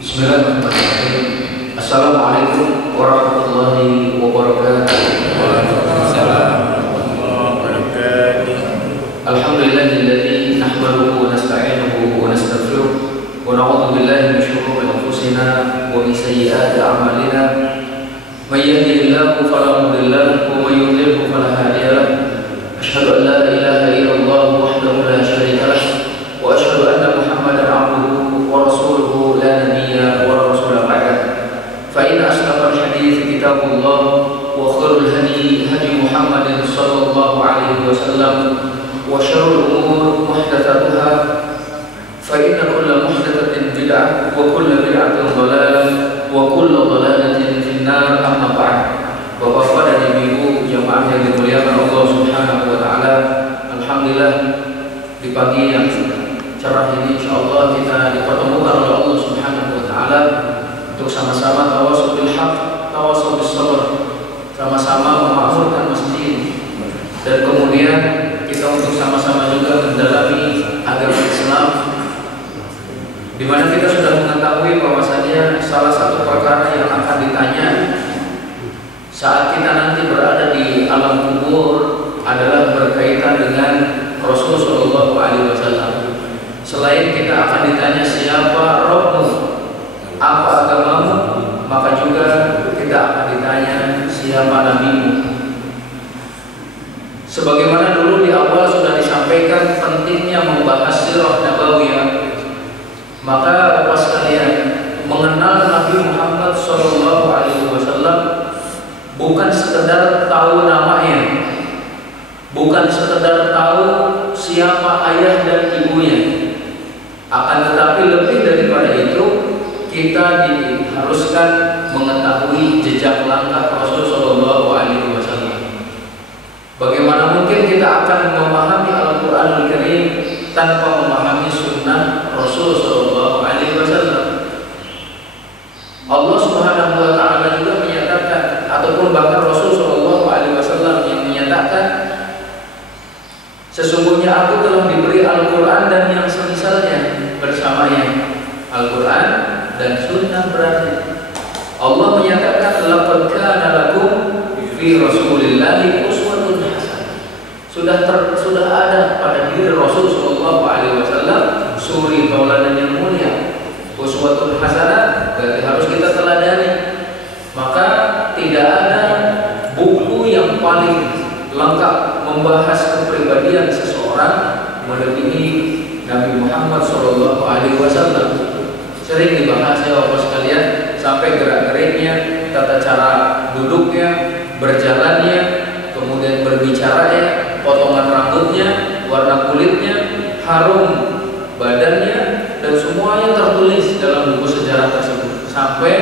Bismillahirrahmanirrahim. Assalamualaikum warahmatullahi wabarakatuh. Waalaikumsalam warahmatullahi wabarakatuh. Alhamdulillahilladzi nahmaduhu wa nasta'inuhu wa nastaghfiruh wa na'udzu billahi min shururi anfusina wa min sayyiati a'malina. May yahdihillahu fala mudilla lahu wa may yudlil fala hadiya lahu. Asyhadu an la ilaha illallah wahdahu la syarika lahu wa asyhadu anna Muhammadan 'abduhu wa rasuluhu la nabiyya wa rasula ba'da. Fa inna asdaqal hadits kitabullah wa khairul hadi hadi Muhammadin sallallahu alaihi wasallam wa syarrul umur muhdatsatuha fa inna kulla muhdatsatin bid'ah wa kulla bid'atin dhalalah wa kulla dhalalatin finnar. Amma ba'd. Bapak-bapak dan ibu-ibu jamaah yang dimuliakan Allah Subhanahu wa taala, alhamdulillah di pagi yang cerah ini insyaallah kita dipertemukan oleh Allah Subhanahu wa taala untuk sama-sama tawassul bil haq, tawassul bis sabr, sama-sama memakmurkan masjid, dan kemudian kita untuk sama-sama juga mendalami agama Islam, di mana kita sudah mengetahui bahwasanya salah satu perkara yang akan ditanya saat kita nanti berada di alam kubur adalah berkaitan dengan Rasul Shallallahu Alaihi Wasallam. Selain kita akan ditanya siapa Rabbmu, apa agamamu, maka juga kita akan ditanya siapa nabimu. Sebagaimana dulu di awal sudah disampaikan pentingnya membahas sirah nabawiyah, maka Bapak sekalian, mengenal Nabi Muhammad Shallallahu Alaihi Wasallam bukan sekedar tahu namanya, bukan sekedar tahu siapa ayah dan ibunya, akan tetapi lebih daripada itu kita diharuskan mengetahui jejak langkah Rasul Shallallahu Alaihi Wasallam. Bagaimana mungkin kita akan memahami Al-Quranul Karim tanpa memahami sunnah Rasul Shallallahu Alaihi Wasallam? Allah Subhanahu Wa Taala juga menyatakan, ataupun bahkan Rasul Shallallahu Alaihi Wasallam yang menyatakan, sesungguhnya aku telah diberi Al-Quran dan yang semisalnya bersamanya. Al-Quran dan sunnah berarti Allah menyatakan laqad kana lakum fi Rasulillahi uswatun hasanah. Sudah ada pada diri Rasul Shallallahu Alaihi Wasallam suri tauladan yang mulia. Uswatun hasanah berarti harus kita teladani. Maka tidak ada buku yang paling lengkap membahas kepribadian seseorang melebihi Nabi Muhammad Shallallahu Alaihi Wasallam. Sering dibahas ya Bapak sekalian, sampai gerak-geriknya, tata cara duduknya, berjalannya, kemudian berbicaranya, potongan rambutnya, warna kulitnya, harum badannya, dan semuanya tertulis dalam buku sejarah tersebut, sampai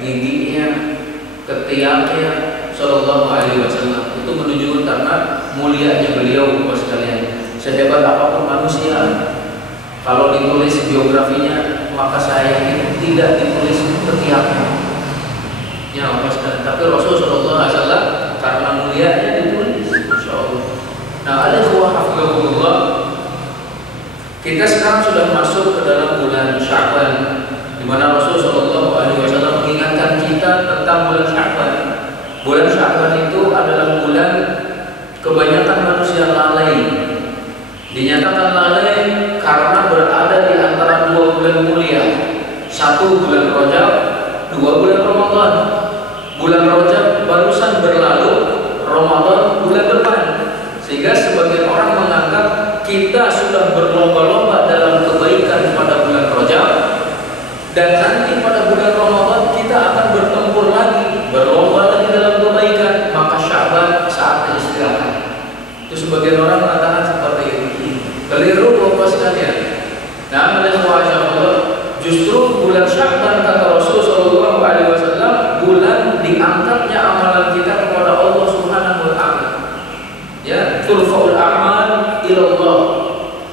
giginya, ketiaknya Shallallahu Alaihi Wasallam. Itu menunjukkan karena mulianya beliau Bapak sekalian. Sehebat apapun manusia, kalau ditulis biografinya, maka saya ini tidak ditulis ketiaknya. Ya Bapak sekalian. Tapi Rasul Shallallahu Alaihi Wasallam karena mulianya ditulis, Masya Allah. Nah, al-ikhwah hafizahumullah, kita sekarang sudah masuk ke dalam bulan Sya'ban, di mana Rasul Shallallahu Alaihi Wasallam mengingatkan kita tentang bulan Sya'ban. Bulan Sya'ban itu adalah bulan kebanyakan manusia lalai. Dinyatakan lalai karena berada di antara dua bulan mulia, satu bulan Rajab, dua bulan Ramadan. Bulan Rajab barusan berlalu, Ramadan bulan depan, sehingga sebagian orang menganggap kita sudah berlomba-lomba dalam kebaikan pada bulan Rajab, dan nanti pada bulan Ramadan kita akan bertempur lagi, berlomba lagi dalam kebaikan, maka Sya'ban saatnya istirahat. Itu sebagian orang mengatakan seperti itu. Keliru Bapak sekalian. Nah, justru bulan Sya'ban kata Rasul Shallallahu Alaihi Wasallam bulan diangkatnya amalan kita kepada Allah Subhanahu Wa Taala. Ya, turfa'ul a'mal ilallah.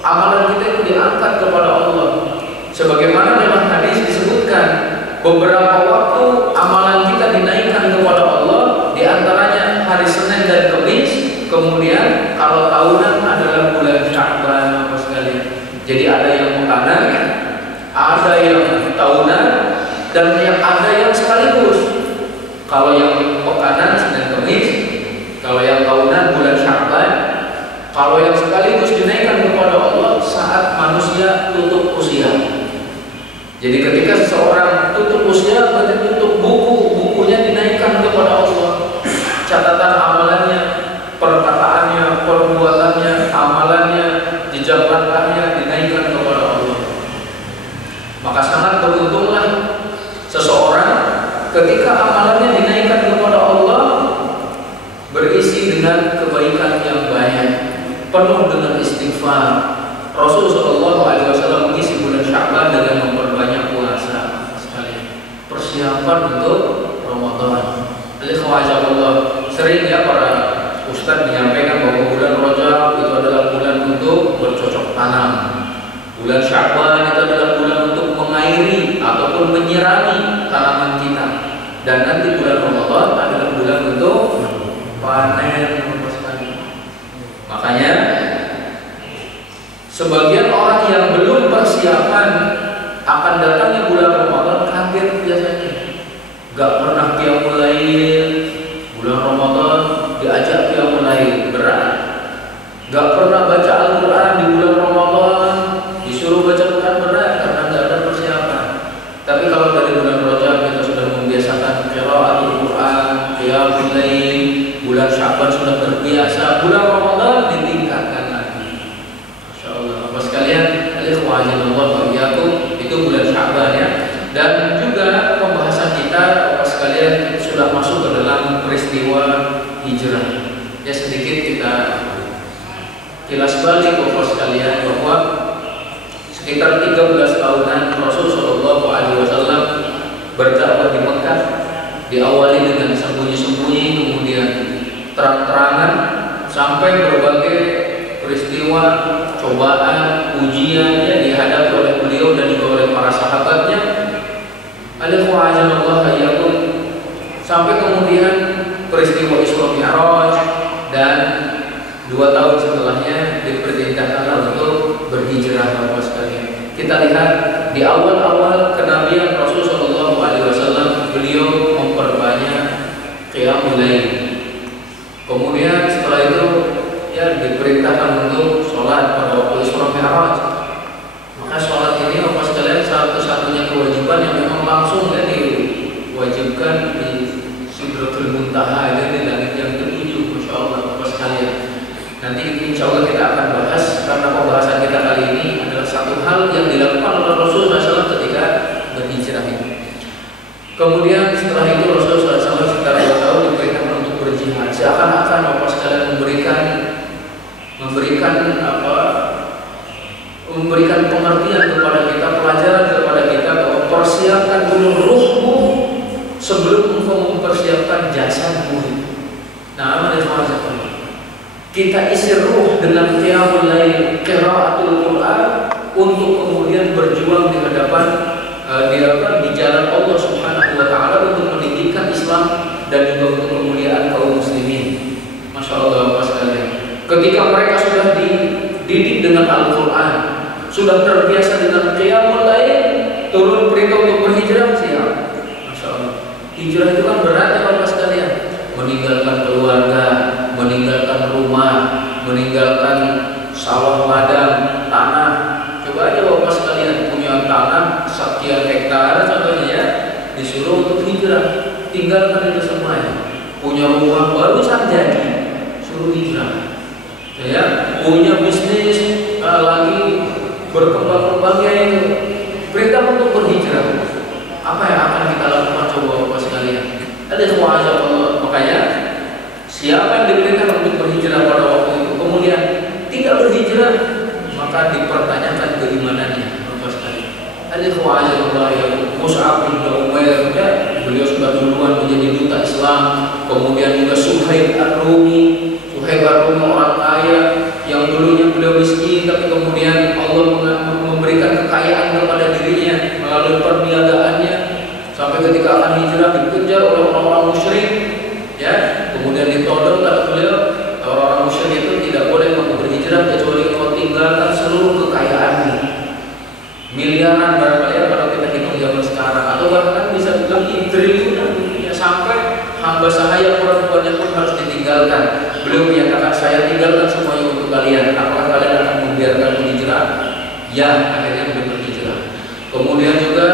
Amalan kita itu diangkat kepada Allah. Sebagaimana dalam hadis disebutkan, beberapa waktu amalan kita dinaikkan kepada Allah, di antaranya hari Senin dan Kamis. Kemudian kalau tahunan adalah bulan Sya'ban Bapak sekalian. Jadi ada yang bulanan, ada yang tahunan, dan yang ada yang sekaligus. Kalau yang pekanan Senin Kamis, kalau yang tahunan bulan Sya'ban, kalau yang sekaligus dinaikkan kepada Allah saat manusia tutup usia. Jadi ketika seseorang tutup usia, berarti tutup bukunya dinaikkan kepada Allah. Catatan amalannya, perkataannya, perbuatannya, amalannya, jejak langkahnya dinaikkan kepada Allah. Maka sangat beruntunglah seseorang ketika amalannya dinaikkan kepada Allah, berisi dengan kebaikan yang banyak, penuh dengan istighfar. Rasulullah SAW mengisi bulan Sya'ban dengan memperbanyak puasa sekalian, persiapan untuk Ramadan. Alhamdulillah, sering ya para ustadz menyampaikan bahwa bulan Rajab itu adalah bulan untuk bercocok tanam. Bulan Sya'ban itu adalah bulan untuk mengairi ataupun menyirami tanaman kita. Dan nanti bulan Ramadan adalah bulan untuk panen. Makanya sebagian orang yang belum persiapan akan datangnya bulan Ramadan kaget biasanya. Gak pernah qiyamul lail, bulan Ramadan diajak qiyamul lail, berat. Gak pernah baca Al-Quran di bulan Ramadan, disuruh baca Quran, berat karena gak ada persiapan. Tapi kalau dari bulan Rajab kita sudah membiasakan qiraatul Quran, qiyamul lail, bulan Sya'ban sudah terbiasa, bulan Ramadan ditingkatkan lagi. Masya Allah, Bapak sekalian, itu bulan Sya'ban ya. Dan juga pembahasan kita Bapak sekalian sudah masuk ke dalam peristiwa hijrah. Ya, sedikit kita kilas balik Bapak sekalian bahwa sekitar 13 tahunan Rasulullah SAW berdakwah di Mekah, diawali dengan sembunyi-sembunyi, kemudian terang-terangan, sampai berbagai peristiwa, cobaan, ujian yang dihadapi oleh beliau dan juga oleh para sahabatnya. Sampai kemudian peristiwa Isra Mi'raj, dan 2 tahun setelahnya diperintahkan untuk berhijrah Bapak sekalian. Kita lihat di awal-awal kenabian Rasulullah SAW, beliau memperbanyak qiyamul lail. Kemudian setelah itu ya diperintahkan untuk sholat pada waktu Isra Mi'raj. Maka sholat ini Bapak sekalian satu-satunya kewajiban yang memang langsung ya diwajibkan di Sidratul Muntaha, di langit yang ketujuh. Masya Allah Bapak sekalian. Nanti insya Allah kita akan bahas, karena pembahasan kita kali ini adalah satu hal yang dilakukan oleh Rasulullah SAW ketika berhijrah ini. Kemudian setelah itu Rasulullah SAW sekitar 2 tahun diperintahkan untuk berjihad. Seakan-akan Bapak sekalian memberikan pengertian kepada kita, pelajaran kepada kita bahwa persiapkan dulu ruhmu sebelum engkau mempersiapkan jasadmu. Nah, kita isi ruh dengan qiyamul lail, qiraatul Quran, untuk kemudian berjuang di hadapan di jalan Allah Subhanahu wa taala untuk meninggikan Islam dan juga untuk kemuliaan kaum muslimin. Masya Allah Bapak sekalian. Ketika mereka sudah dididik dengan Al-Quran, sudah terbiasa dengan qiyamul lail, turun perintah untuk berhijrah, siap. Masya Allah. Hijrah itu kan berat ya Bapak sekalian. Meninggalkan keluarga, meninggalkan rumah, meninggalkan sawah ladang, tanah. Coba aja Bapak sekalian punya tanah sekian hektar contohnya ya, disuruh untuk hijrah, tinggalkan itu semuanya. Punya rumah baru saja suruh hijrah. Ya, punya bisnis lagi berkembang-kembangnya itu, perintah untuk berhijrah. Apa yang akan kita lakukan coba Bapak sekalian? Ada kuasa Allah. Makanya siapa yang diperintahkan untuk berhijrah pada waktu itu kemudian tidak berhijrah, maka dipertanyakan keimanannya. Bapak sekalian, ada kuasa Allah yang Mus'ab bin Umair, beliau sudah duluan menjadi duta Islam. Kemudian juga Suhaib Ar-Rumi orang kaya yang dulunya beliau miskin, tapi kemudian Allah memberikan kekayaan kepada dirinya melalui perniagaannya, sampai ketika akan hijrah dikejar oleh orang-orang musyrik, ya, kemudian ditodong kata beliau, orang-orang musyrik itu tidak boleh berhijrah kecuali kau tinggalkan seluruh kekayaanmu, miliaran barangkali kalau kita hitung zaman sekarang, atau bahkan lagi triliunan dunia, sampai hamba sahaya perempuannya pun harus ditinggalkan. Beliau menyatakan, saya tinggalkan semuanya untuk kalian. Apakah kalian akan membiarkan hijrah? Ya, akhirnya beliau berhijrah. Kemudian juga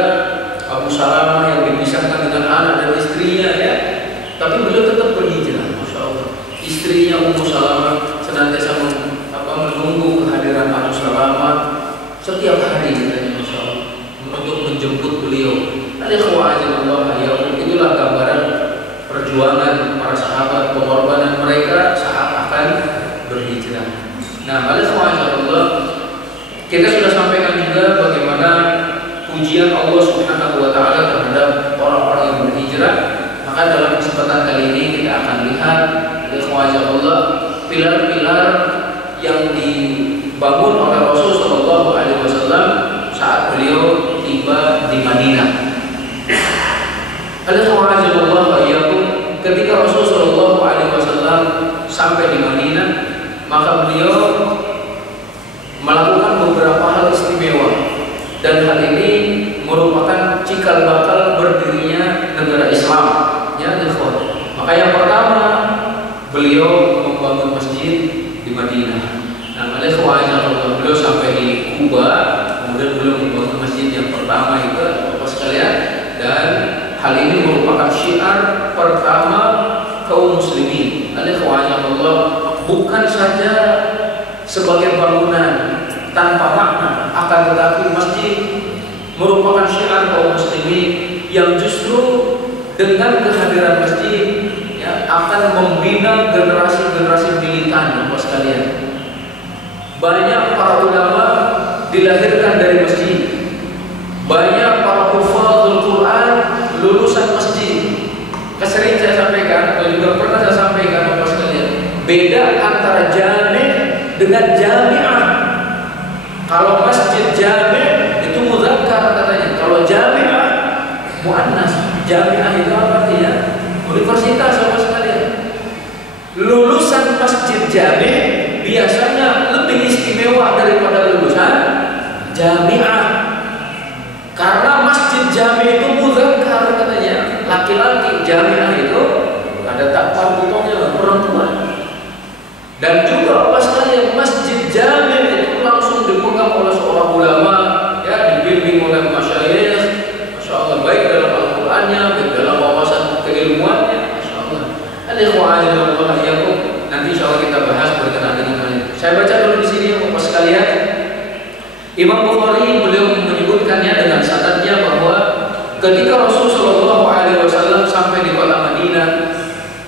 Abu Salamah yang dipisahkan dengan anak dan istrinya, ya, tapi beliau tetap berhijrah. Masya Allah. Istrinya Ummu Salamah senantiasa menunggu kehadiran Abu Salamah setiap hari, katanya, Masya Allah, untuk menjemput beliau. Itulah gambaran perjuangan para sahabat, pengorbanan mereka saat akan berhijrah. Nah, kita sudah sampaikan juga bagaimana pujian Allah Subhanahu wa Ta'ala terhadap orang-orang yang berhijrah. Maka dalam kesempatan kali ini kita akan lihat pilar-pilar yang dibangun oleh Rasul Shallallahu Alaihi Wasallam saat beliau tiba di Madinah. Ketika Rasul Shallallahu Alaihi Wasallam sampai di Madinah, maka beliau melakukan beberapa hal istimewa, dan hal ini merupakan cikal bakal berdirinya negara Islam. Ya, maka yang pertama beliau membangun masjid di Madinah. Nah, beliau sampai di Kuba, kemudian beliau membangun masjid yang pertama itu, Bapak sekalian, dan hal ini merupakan syiar pertama kaum muslimin. Bukan saja sebagai bangunan tanpa makna, akan tetapi masjid merupakan syiar kaum muslimin yang justru dengan kehadiran masjid, ya, akan membina generasi-generasi militan, Bapak sekalian. Banyak para ulama dilahirkan dari masjid. Banyak para hufadzul Quran lulusan masjid. Sering saya sampaikan, atau juga pernah saya sampaikan, Bapak sekalian, beda antara jami' dengan jami'ah. Kalau masjid jami' itu mudzakkar katanya, kalau jami'ah muannas. Jami'ah itu apa artinya? Universitas, Bapak sekalian. Lulusan masjid jami' biasanya lebih istimewa daripada lulusan jami'ah, karena masjid jami' itu mudzakkar katanya, laki-laki. Jami'ah itu ada takwa butonnya, perempuan. Dan juga Bapak sekalian, masjid jami' itu langsung dipegang oleh seorang ulama, ya, dibimbing oleh masyayikh, Masya Allah, baik dalam Al-Qur'annya, baik dalam wawasan keilmuannya, Masya Allah. Nanti insya Allah kita bahas berkenaan dengan hal itu. Saya baca dulu di sini, Bapak sekalian. Imam Bukhari beliau menyebutkannya dengan sanadnya bahwa ketika Rasul Shallallahu Alaihi Wasallam sampai di kota Madinah,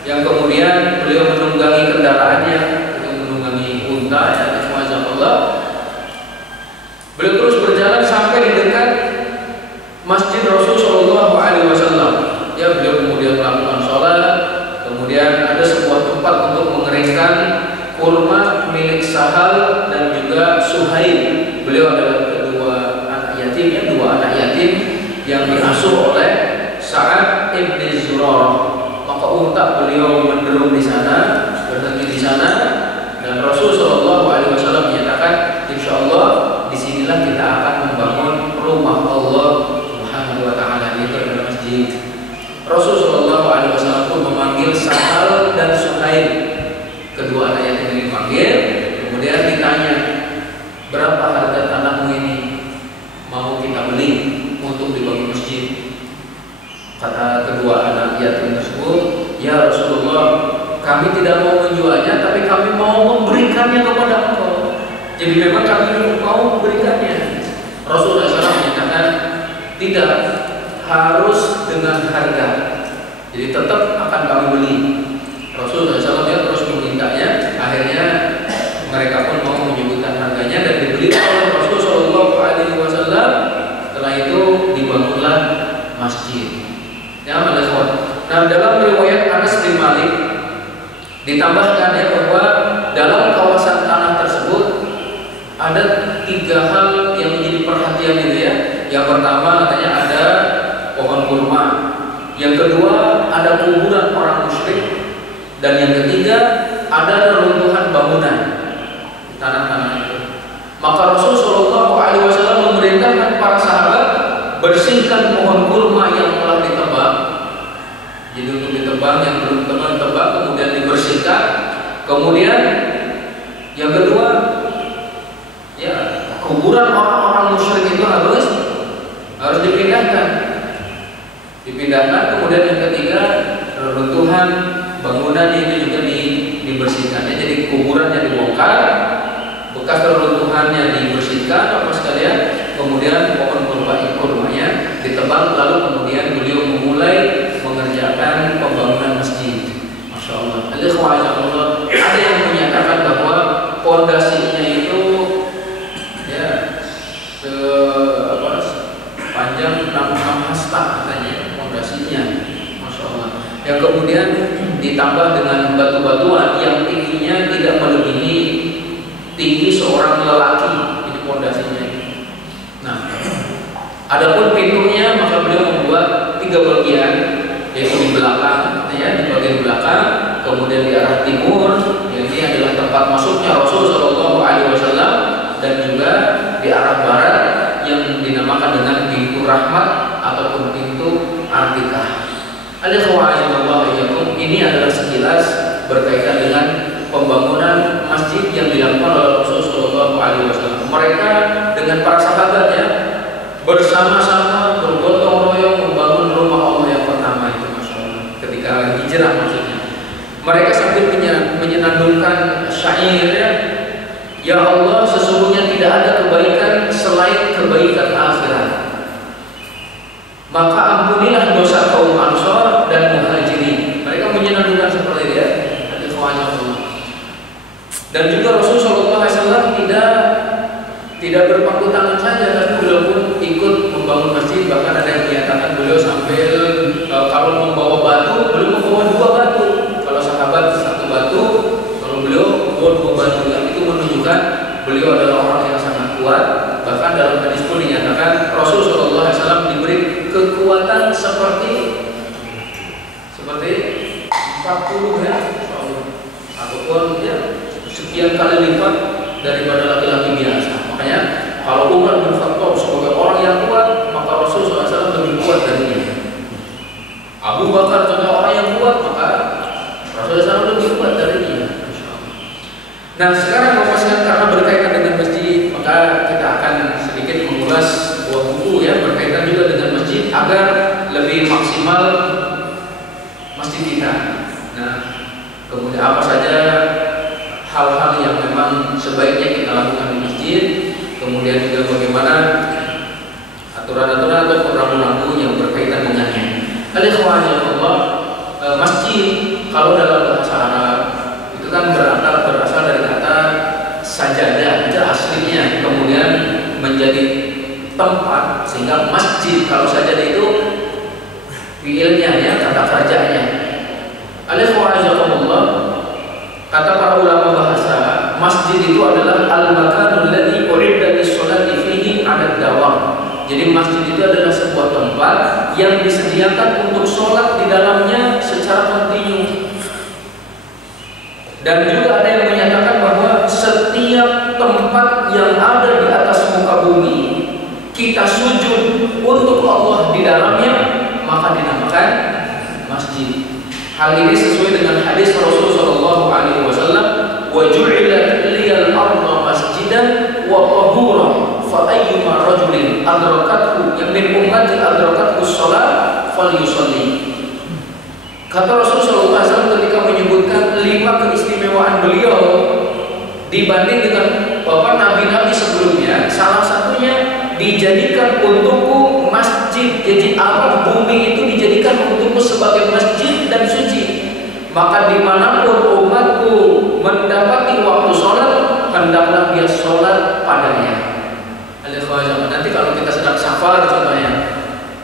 yang kemudian beliau menunggangi kendaraannya, menunggangi unta, ya, Allah. Beliau terus berjalan sampai di dekat Masjid Rasul Shallallahu Alaihi Wasallam. Ya, beliau kemudian melakukan sholat. Kemudian ada sebuah tempat untuk mengeringkan kurma milik Sahal dan juga Suhail. Beliau adalah kedua anak yatim, ya, dua anak yatim yang diasuh oleh Sa'ad ibn Zurarah. Maka unta beliau menderum di sana, berhenti di sana, dan Rasul Shallallahu Alaihi Wasallam menyatakan, insya Allah disinilah kita akan membangun rumah Allah Subhanahu Wa Taala, itu adalah masjid. Rasul Shallallahu Alaihi Wasallam pun memanggil Sahal dan Suhail, kedua anak yatim yang dipanggil. Kemudian ditanya, berapa harga tanahmu ini, mau kita beli untuk dibangun masjid? Kata kedua anak yatim tersebut, ya Rasulullah, kami tidak mau menjualnya, tapi kami mau memberikannya kepada engkau. Jadi memang kami mau memberikannya. Rasulullah SAW menyatakan, tidak harus dengan harga, jadi tetap akan kami beli. Rasulullah SAW terus memintanya. Akhirnya mereka pun mau menyebutkan harganya dan dibeli oleh Rasulullah SAW. Setelah itu dibangunlah masjid. Ya, nah, dalam riwayat Anas bin Malik ditambahkan, ya, bahwa dalam kawasan tanah tersebut ada 3 hal yang menjadi perhatian itu, ya. Yang pertama katanya ada pohon kurma, yang kedua ada kuburan orang musyrik, dan yang ketiga ada reruntuhan bangunan di tanah-tanah itu. Maka Rasul Shallallahu Alaihi Wasallam memerintahkan para sahabat bersihkan pohon kurma yang telah ditebang, Kemudian yang kedua, ya kuburan orang-orang musyrik itu harus dipindahkan. Kemudian yang ketiga, reruntuhan bangunan itu juga dibersihkan. Jadi kuburannya dibongkar, bekas reruntuhannya dibersihkan, apa sekalian. Kemudian pohon kurmanya ditebang, lalu kemudian beliau memulai mengerjakan pembangunan masjid. Masya Allah. Ada yang menyatakan bahwa pondasinya itu ya panjang 6 hasta katanya pondasinya. Masya Allah. Yang kemudian ditambah dengan batu-batuan yang tingginya tidak melebihi tinggi seorang lelaki. Ini pondasinya. Nah, adapun pintunya maka beliau membuat 3 bagian, yaitu di belakang, ya, di bagian belakang, kemudian di arah timur, yang ini adalah tempat masuknya Rasul Shallallahu Alaihi Wasallam, dan juga di arah barat yang dinamakan dengan pintu rahmat ataupun pintu Atikah. Ini adalah sekilas berkaitan dengan pembangunan masjid yang dilakukan oleh Rasul Shallallahu Alaihi Wasallam. Mereka dengan para sahabatnya bersama-sama bergotong royong membangun rumah Allah yang pertama itu, Masya Allah. Ketika hijrah maksudnya, mereka sambil menyenandungkan syairnya, ya Allah, sesungguhnya tidak ada kebaikan selain kebaikan akhirat. Maka ampunilah dosa kaum Ansor dan Muhajirin. Mereka menyenandungkan seperti itu, ya. Dan juga Rasul Shallallahu Alaihi Wasallam tidak berpangku tangan saja, tapi beliau pun ikut membangun masjid. Bahkan ada yang menyatakan beliau sambil kalau membawa batu, beliau membawa 2 batu. Kalau sahabat 1 batu, kalau beliau membawa 2 batu. Yang itu menunjukkan beliau adalah orang yang sangat kuat. Bahkan dalam hadis pun dinyatakan Rasul Shallallahu Alaihi Wasallam diberi kekuatan seperti 40 ya, ataupun ya sekian kali lipat daripada laki-laki biasa. Makanya kalau Umar bin Khattab sebagai orang yang kuat, maka Rasul SAW lebih kuat darinya. Abu Bakar sebagai orang yang kuat, maka Rasul SAW lebih kuat darinya. Nah, sekarang karena berkaitan dengan masjid, maka kita akan sedikit mengulas sebuah buku ya berkaitan juga dengan masjid agar lebih maksimal masjid kita. Nah, kemudian apa saja hal-hal yang memang sebaiknya kita lakukan di masjid, kemudian juga bagaimana aturan-aturan atau rambu-rambu yang berkaitan dengannya. Masjid kalau dalam bahasa Arab itu kan berasal dari kata sajadah, itu aslinya, kemudian menjadi tempat, sehingga masjid kalau sajadah itu fiilnya ya, kata kerjanya. Kata para ulama bahasa, masjid itu adalah al-makanul ladzi u'idda lis-sholati fihi 'ala dawam. Jadi masjid itu adalah sebuah tempat yang disediakan untuk sholat di dalamnya secara kontinu. Dan juga ada yang menyatakan bahwa setiap tempat yang ada di atas muka bumi kita sujud untuk Allah di dalamnya, maka dinamakan masjid. Hal ini sesuai dengan hadis Rasul Shallallahu Alaihi Wasallam, wa ju'ilat liyal arda masjidan wa tahuran, fa ayyuma rajulin adrakathu min ummati adrakathu shalah falyusalli. Kata Rasul Shallallahu Alaihi Wasallam ketika menyebutkan 5 keistimewaan beliau dibanding dengan bapak nabi-nabi sebelumnya, salah satunya dijadikan untukku masjid. Jadi alam bumi itu dijadikan untukku sebagai masjid dan suci. Maka dimanapun umatku mendapati waktu sholat, hendaklah dia sholat padanya. Nanti kalau kita sedang safar contohnya,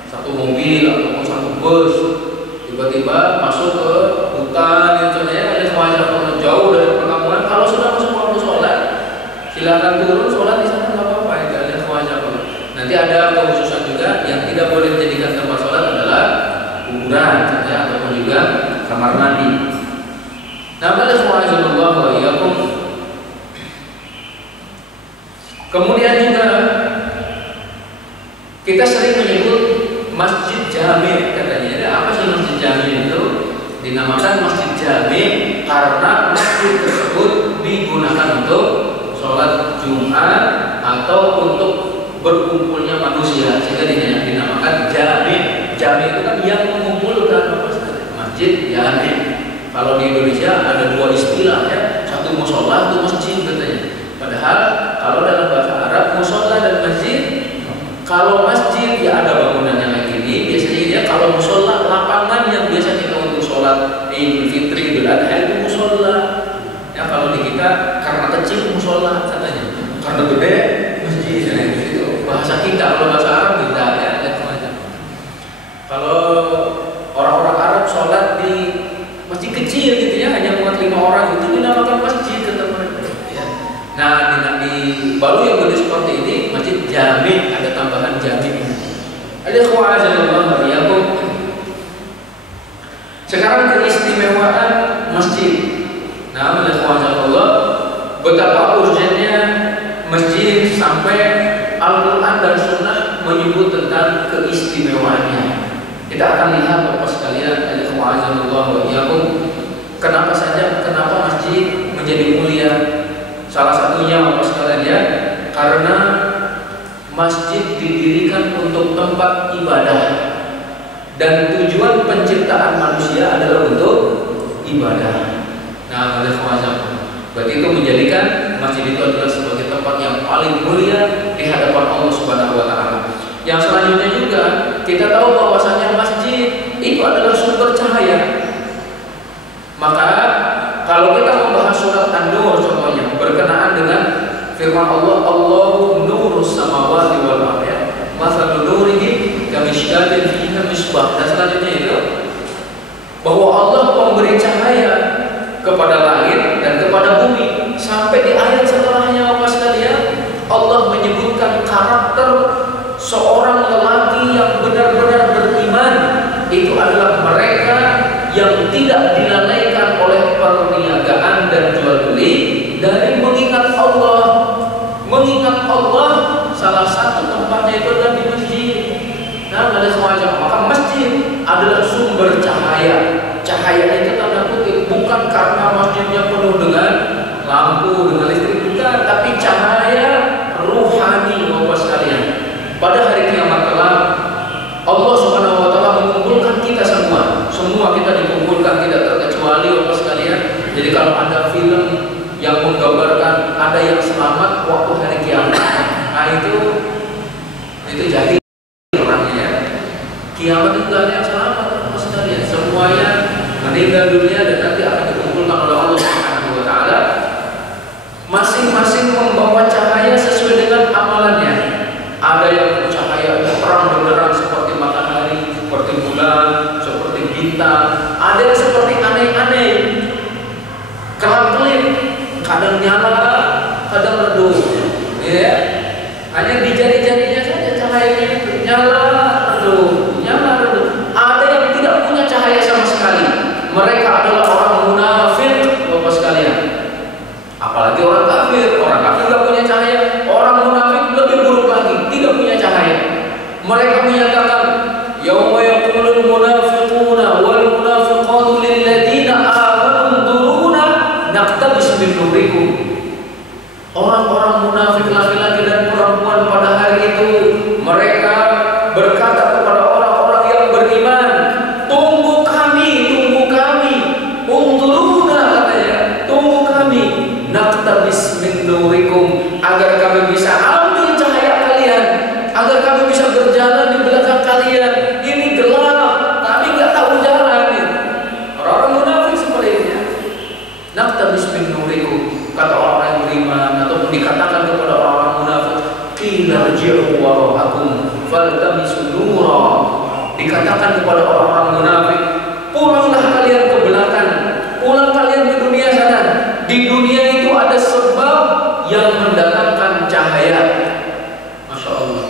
satu mobil ataupun satu bus tiba-tiba masuk ke hutan contohnya, jauh dari perkampungan, kalau sudah masuk waktu sholat, silakan turun sholat di sana, nggak apa-apa. Nanti ada kekhususan juga yang tidak boleh dijadikan tempat sholat adalah kuburan ya, ataupun juga kamar mandi. Kemudian juga kita sering menyebut masjid jami katanya. Apa sih masjid jami itu? dinamakan masjid jami karena masjid tersebut digunakan untuk sholat Jumat atau untuk berkumpulnya manusia, sehingga dinamakan jami. Jami itu kan yang mengumpulkan, masjid jami. Kalau di Indonesia ada dua istilah ya, satu musola, satu masjid katanya. Padahal kalau dalam bahasa Arab musola dan masjid, kalau masjid ya ada bangunan yang kayak gini, biasanya ya kalau musola lapangan yang biasa kita untuk sholat Idul Fitri, Idul Adha itu musola. Ya kalau di kita karena kecil musola katanya, karena gede masjid. Nah, itu bahasa kita, kalau bahasa Arab beda ya. Kalau orang-orang Arab sholat di masjid kecil gitu ya, hanya muat 5 orang, itu dinamakan masjid kata mereka. Ya. Nah, di baru yang gede seperti ini masjid jami, ada tambahan jami. Sekarang keistimewaan masjid. Nah, Allah, betapa urgennya masjid sampai Al-Quran dan Sunnah menyebut tentang keistimewaannya. Kita akan lihat Bapak sekalian, kenapa masjid menjadi mulia. Salah satunya Bapak sekalian ya, karena masjid didirikan untuk tempat ibadah dan tujuan penciptaan manusia adalah untuk ibadah. Nah, berarti itu menjadikan masjid itu adalah sebagai tempat yang paling mulia di hadapan Allah Subhanahu wa taala. Yang selanjutnya juga kita tahu bahwasanya masjid itu adalah sumber cahaya. Maka kalau kita membahas surat An-Nur contohnya berkenaan dengan firman Allah, Allahu nurus samawati wal ardi, mathalun nurihi kamishkatin fiha misbah. Dan selanjutnya itu bahwa Allah memberi cahaya kepada langit dan kepada bumi. Sampai di ayat setelahnya apa sekalian, Allah menyebutkan karakter seorang lelaki yang benar-benar beriman. Itu adalah mereka yang tidak dilalaikan oleh perniagaan dan jual beli dari mengingat Allah. Mengingat Allah salah satu tempatnya itu adalah di masjid. Nah, ada semacam maka masjid adalah sumber cahaya. Cahaya itu tanda kutip bukan karena masjidnya penuh dengan lampu, dengan listrik, bukan, tapi cahaya ruhani Bapak sekalian. Pada hari kiamat kelak Allah Subhanahu wa taala mengumpulkan kita semua kita dikumpulkan tidak terkecuali Bapak sekalian. Jadi kalau ada film yang menggambarkan ada yang selamat waktu hari kiamat, nah itu jahil orangnya ya. Kiamat itu tidak ada yang selamat Bapak sekalian, semuanya meninggal dunia dan nanti akan dikumpulkan oleh Allah Subhanahu wa taala. Masing-masing membawa cahaya sesuai dengan amalannya. Ada yang cahaya terang benderang seperti matahari, seperti bulan, seperti bintang. Ada yang seperti aneh-aneh, kelap-kelip, kadang nyala, kadang redup. Ya, hanya di jari-jarinya saja cahayanya itu nyala, redup, nyala, redup. Ada yang tidak punya cahaya sama sekali. Mereka adalah orang munafik, Bapak sekalian. Apalagi orang kafir tidak punya cahaya. Orang munafik lebih buruk lagi, tidak punya cahaya. Mereka menyatakan, yauma yaqulul munafiquna wal munafiqatu lil ladzina amanu duruna naqtabis min nurikum. Orang-orang munafik laki-laki dan perempuan pada hari itu mereka berkata kepada orang-orang yang beriman, tunggu kami, unduruna katanya, tunggu kami, naqtabis min nurikum, agar kami bisa ambil cahaya kalian, agar kami bisa berjalan di belakang kalian. Ini gelap, kami nggak tahu jalan. Orang-orang munafik seperti ini. Naqtabis min nurikum, kata orang yang beriman, ataupun dikatakan kepada orang-orang munafik, qila rji'u wara'akum faltamisu nura. Dikatakan kepada orang-orang munafik, pulanglah kalian ke belakang, pulang kalian ke dunia sana. Di dunia itu ada sebab yang mendatangkan cahaya. Masya Allah.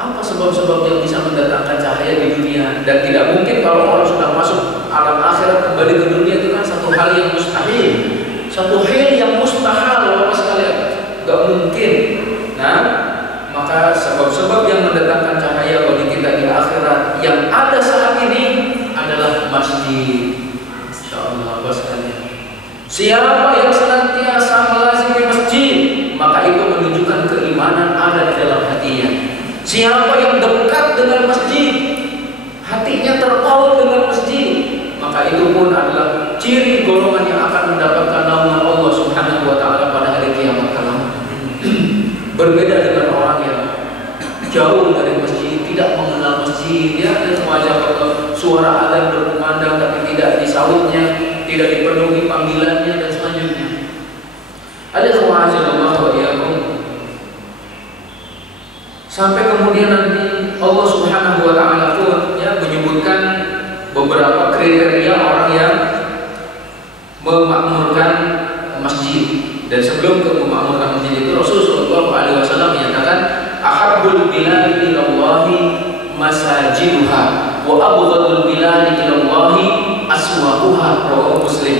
Apa sebab-sebab yang bisa mendatangkan cahaya di dunia? Dan tidak mungkin kalau orang sudah masuk alam akhirat kembali ke dunia, itu kan satu hal yang mustahil. Satu hal yang mustahil Bapak sekalian, gak mungkin. Nah, maka sebab-sebab yang mendatangkan cahaya bagi kita di akhirat yang ada saat ini adalah masjid. pun adalah ciri golongan yang akan mendapatkan naungan Allah Subhanahu wa taala pada hari kiamat kelak. Berbeda dengan orang yang jauh dari masjid, tidak mengenal masjid, dia ada semacam suara azan berkumandang tapi tidak disautnya, tidak dipenuhi panggilannya dan selanjutnya. Ada semacam Allah wa iyyakum. Sampai kemudian nanti Allah Subhanahu wa taala pun ya menyebutkan beberapa kriteria orang yang memakmurkan masjid. Dan sebelum ke memakmurkan masjid itu Rasulullah SAW menyatakan ahabbul biladi ilallahi masajiduha wa abghadul biladi ilallahi aswaquha. Rawahu Muslim.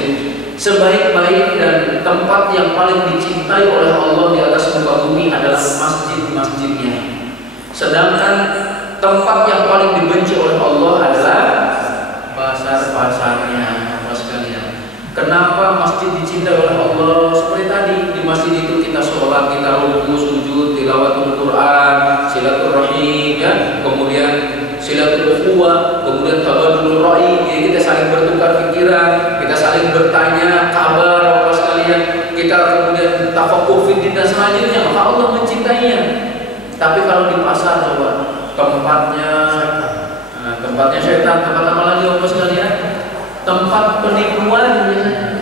Sebaik-baik dan tempat yang paling dicintai oleh Allah di atas muka bumi adalah masjid-masjidnya. Sedangkan tempat yang paling dibenci oleh Allah adalah pasar-pasarnya. Apa sekalian? Kenapa masjid dicintai oleh Allah? Seperti tadi, di masjid itu kita sholat, kita ruku, sujud, tilawatul Quran, silaturahim, ya, kemudian silatul ukhuwah, kemudian tabadulur ra'i, jadi kita saling bertukar pikiran, kita saling bertanya kabar apa sekalian, kita kemudian tafaqquh fiddin dan selanjutnya, maka Allah mencintainya. Tapi kalau di pasar coba tempatnya setan, tempat apa lagi apa sekalian? Tempat penipuan biasanya.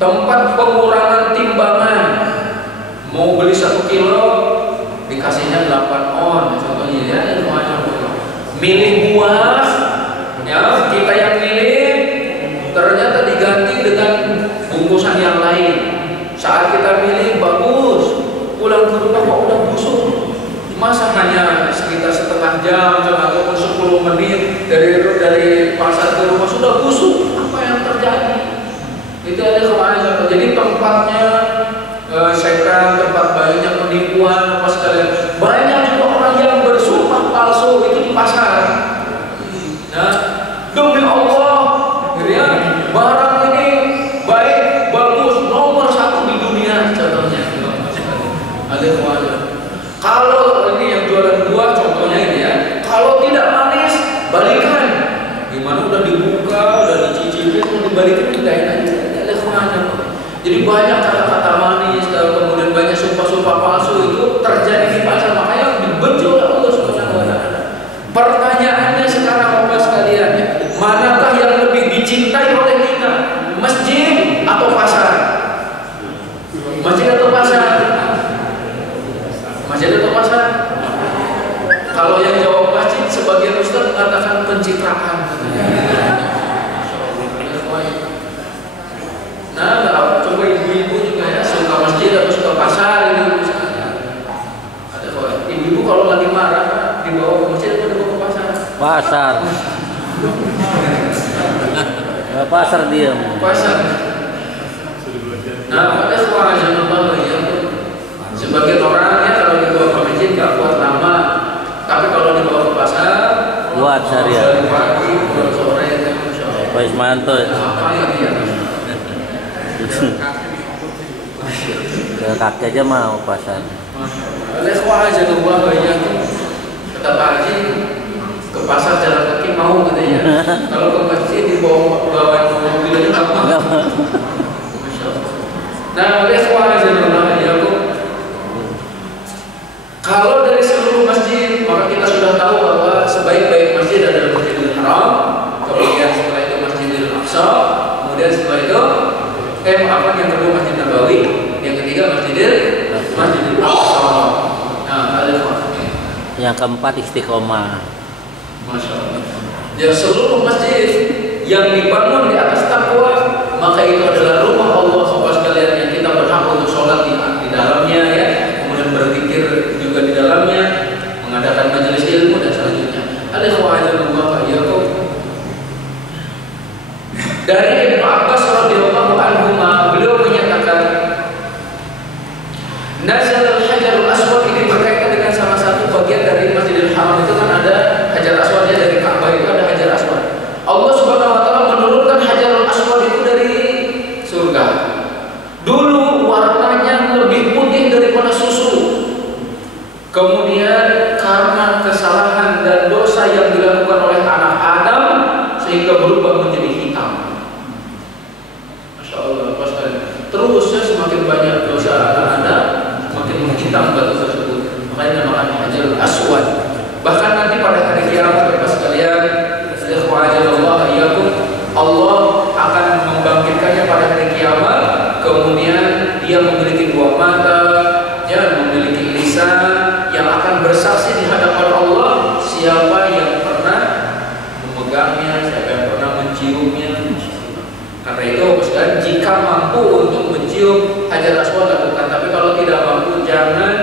Tempat pengurangan timbangan. Mau beli 1 kilo dikasihnya 8 on contohnya ya, macam itu. Milih buah ya, kita yang milih ternyata diganti dengan bungkusan yang lain. Saat kita milih bagus, pulang ke rumah kok udah busuk. Masa hanya sekitar setengah jam ataupun 10 menit dari pasar ke rumah sudah busuk? Apa yang terjadi? Itu ada kemana? Jadi tempatnya setan, tempat banyak penipuan apa sekalian. Banyak juga orang yang bersumpah palsu itu di pasar. Nah, demi Allah, ya, barang ini baik, bagus, nomor 1 di dunia contohnya. Ada kemana? Kalau ini yang jualan buah contohnya ini ya, kalau tidak manis balikan. Gimana udah dibuka, udah dicicipin, mau dibalikin tidak enak. Ada kemana? Jadi banyak kata-kata manis, kemudian banyak sumpah-sumpah palsu itu terjadi di pasar, makanya dibenci oleh Allah Subhanahu wa taala. Pertanyaannya sekarang Bapak sekalian, manakah yang lebih dicintai oleh kita? Masjid atau pasar? Masjid atau pasar? Masjid atau pasar? Kalau yang jawab masjid, sebagian ustaz mengatakan pencitraan. Nah, coba ibu-ibu juga ya, suka masjid atau suka pasar ini. Ada kok. Ibu-ibu kalau lagi marah dibawa ke masjid atau dibawa ke pasar? Pasar. Pasar dia. Pasar. Nah, ada suara jangan ya. Sebagian orang ya kalau dibawa ke masjid nggak kuat lama, tapi kalau dibawa ke pasar kuat seharian. Pagi, sore, Pak Ismanto. apa lagi ya? Ke kaki aja mau pasar. Oleh suara jangan buah banyak. Kata Pak Haji ke pasar jalan kaki mau gitu ya. Kalau ke masjid dibawa mobil aja nggak mau. Nah, oleh suara jangan buah kalau dari seluruh masjid, maka kita sudah tahu bahwa sebaik-baik masjid adalah Masjidil Haram, kemudian setelah itu Masjidil Aqsa, kemudian setelah itu yang kedua Masjid Nabawi, yang ketiga Masjidil Aqsa. Nah, yang keempat Istiqomah. Masya Allah. Ya, seluruh masjid yang dibangun di atas takwa, maka itu adalah rumah Allah Subhanahu sekalian yang kita berhak untuk sholat di dalamnya ya. Berzikir juga di dalamnya, mengadakan majelis ilmu dan selanjutnya. Ada kewajiban Bapak Yaakob. Dari Ibnu Abbas radhiyallahu anhu, beliau menyatakan, Nazal al-Hajarul Aswad ini berkaitan dengan salah satu bagian dari Masjidil Haram itu kan ada Hajar Aswadnya dari Ka'bah itu ada Hajar Aswad. Allah Subhanahu wa taala menurunkan Hajarul Aswad itu dari surga. Dulu warnanya lebih putih daripada susu. Kemudian karena kesalahan dan dosa yang dilakukan oleh anak Adam sehingga berubah berubah menjadi hitam. Masya Allah, terus ya semakin banyak dosa Anda, semakin menghitam batu tersebut. Makanya dinamakan Hajarul Aswad. Bahkan nanti pada hari kiamat, Bapak sekalian, Allah akan membangkitkannya pada hari kiamat. Kemudian dia memiliki dua mata, ya, memiliki lisan yang akan bersaksi di hadapan Allah siapa yang pernah memegangnya, siapa yang pernah menciumnya. Karena itu, jika mampu untuk mencium Hajar Aswad lakukan, tapi kalau tidak mampu jangan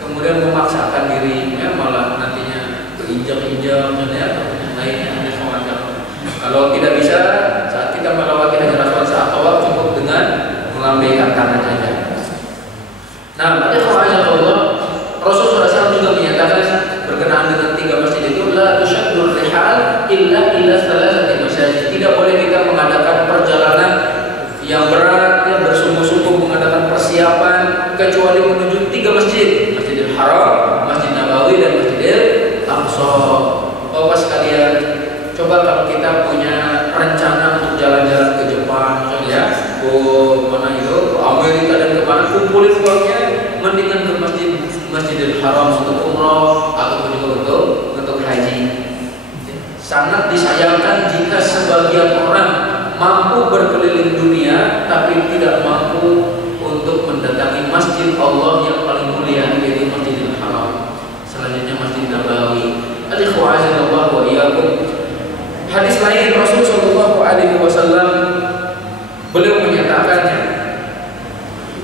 kemudian memaksakan diri, ya, malah nantinya berinjak-injak dan ya, lainnya. Kalau tidak bisa saat kita melewati Hajar Aswad saat tawaf, cukup dengan melambaikan tangan saja. Nah, Allah Rasulullah SAW juga menyatakan berkenaan dengan 3 masjid itu, la tushaddur rihal illa salasati masajid. Tidak boleh kita mengadakan perjalanan yang berat, yang bersungguh-sungguh mengadakan persiapan kecuali menuju 3 masjid: Masjidil Haram, Masjid Nabawi, dan Masjidil Aqsa. Bapak sekalian, coba kalau kita punya rencana untuk jalan-jalan ke Jepang, misalnya, mana itu, ke Amerika dan kemana, kumpulin uangnya, mendingan ke Masjidil Haram untuk umroh ataupun juga untuk haji. Sangat disayangkan jika sebagian orang mampu berkeliling dunia tapi tidak mampu untuk mendatangi masjid Allah yang paling mulia, yaitu Masjidil Haram. Selanjutnya Masjid Nabawi. Al-Ikhwa'azillah wa iyyakum. Hadis lain Rasulullah Shallallahu Alaihi Wasallam, beliau menyatakannya,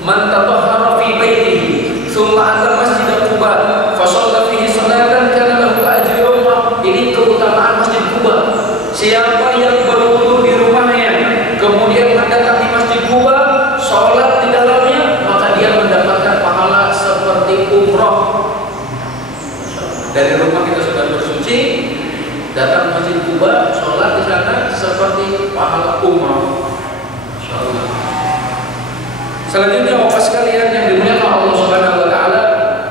man tatahhara fi baitihi tsumma ata masjid Quba fa shalla fihi salatan kana lahu ajru umrah. Ini keutamaan Masjid Quba. Siapa yang berwudu di rumahnya kemudian mendatangi Masjid Quba, sholat di dalamnya, maka dia mendapatkan pahala seperti umrah. Dari rumah kita sudah bersuci, datang Masjid Quba, sholat di sana seperti pahala umrah. Insyaallah. Selanjutnya, Bapak sekalian yang dimuliakan Allah Subhanahu wa taala,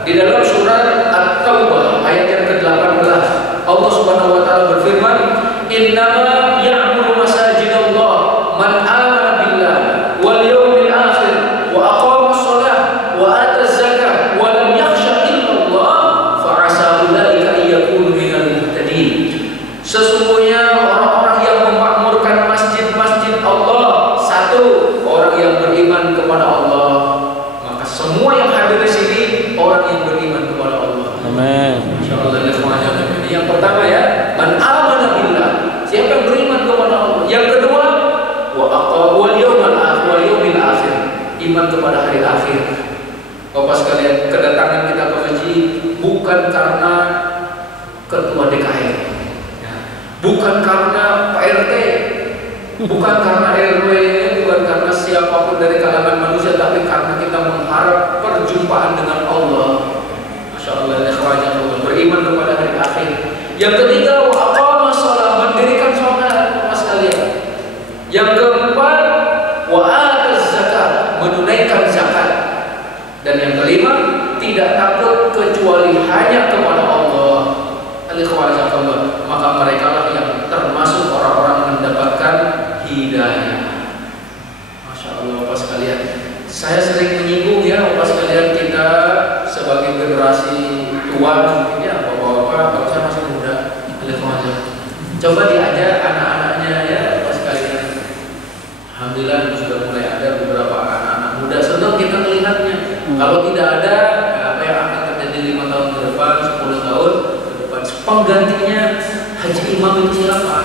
di dalam surat At-Taubah ayat yang ke-18, Allah Subhanahu wa taala berfirman, "Innama ya'muru masajidallah man amana billah wal yawmil akhir wa aqama as-shalah wa ata az-zakah wa lam yakhsha illa Allah fa 'asa ulaika an yakunu minal muhtadin." Sesungguhnya orang-orang yang memakmurkan masjid-masjid Allah, satu, orang yang beriman kepada Allah. Maka semua yang hadir di sini orang yang beriman kepada Allah. Amin. Insyaallah. Yang pertama, ya, man amana billah, siapa yang beriman kepada Allah. Yang kedua, wal yawmil akhir, iman kepada hari akhir. Bapak sekalian, kedatangan kita ke masjid bukan karena ketua DKI, bukan karena Pak RT, bukan karena RW, bukan karena siapapun dari kalangan manusia, tapi karena kita mengharap perjumpaan dengan Allah. Masya Allah, beriman kepada hari akhir. Yang ketiga, wa aqama shalah, mendirikan sholat, Bapak sekalian. Yang keempat, wa ata zakat, menunaikan zakat. Dan yang kelima, tidak takut kecuali hanya kepada Allah. Al-Ikhwa'azillah. Maka mereka lah yang termasuk orang-orang mendapatkan hidayah. Masya Allah, Bapak sekalian. Saya sering menyinggung, ya, Bapak sekalian, kita sebagai generasi tua, mungkin ya, bapak-bapak, kalau saya masih muda, coba diajak anak-anaknya, ya, Bapak sekalian. Alhamdulillah sudah mulai ada beberapa anak-anak muda. Senang kita melihatnya. Kalau tidak ada, ya, apa yang akan terjadi 5 tahun ke depan, 10 tahun ke depan, penggantinya Haji Imam itu siapa?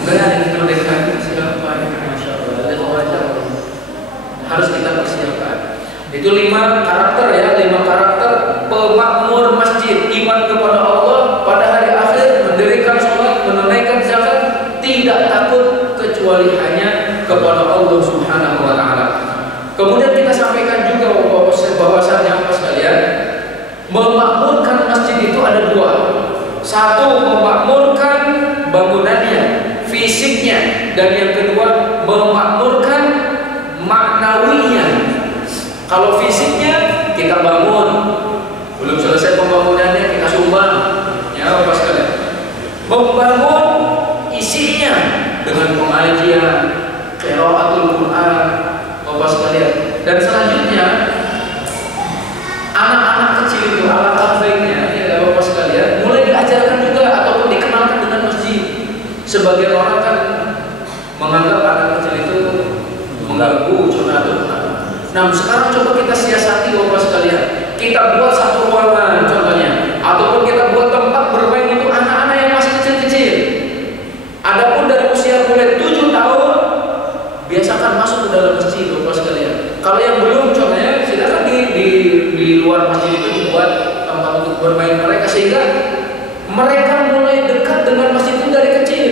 Enggak ada yang mendekat siapa? Masya Allah, harus kita persiapkan. Itu 5 karakter, ya, 5 karakter pemakmur masjid: iman kepada Allah, pada hari akhir, mendirikan sholat, menunaikan zakat, tidak takut kecuali hanya kepada Allah Subhanahu wa taala. Kemudian kita sampaikan juga bahwasanya, Bapak sekalian, memakmurkan masjid itu ada 2. Satu, memakmurkan bangunannya, fisiknya, dan yang kedua, memakmurkan maknawinya. Kalau fisiknya kita bangun, belum selesai pembangunannya kita sumbang, ya Bapak sekalian. Membangun isinya, dengan pengajian, qiraatul Quran, Bapak sekalian. Dan selanjutnya anak-anak kecil itu alangkah baiknya ya Bapak sekalian mulai diajarkan juga ataupun dikenalkan dengan masjid. Sebagian orang kan menganggap anak kecil itu mengganggu curhat. Nah, sekarang coba kita siasati Bapak sekalian. Kita buat satu ruangan contohnya, ataupun kita buat tempat bermain untuk anak-anak yang masih kecil-kecil. Adapun dari usia mulai 7 tahun biasakan masuk ke dalam masjid Bapak sekalian. Kalau yang belum contohnya silakan di luar masjid itu dibuat tempat untuk bermain mereka sehingga mereka mulai dekat dengan masjid itu dari kecil.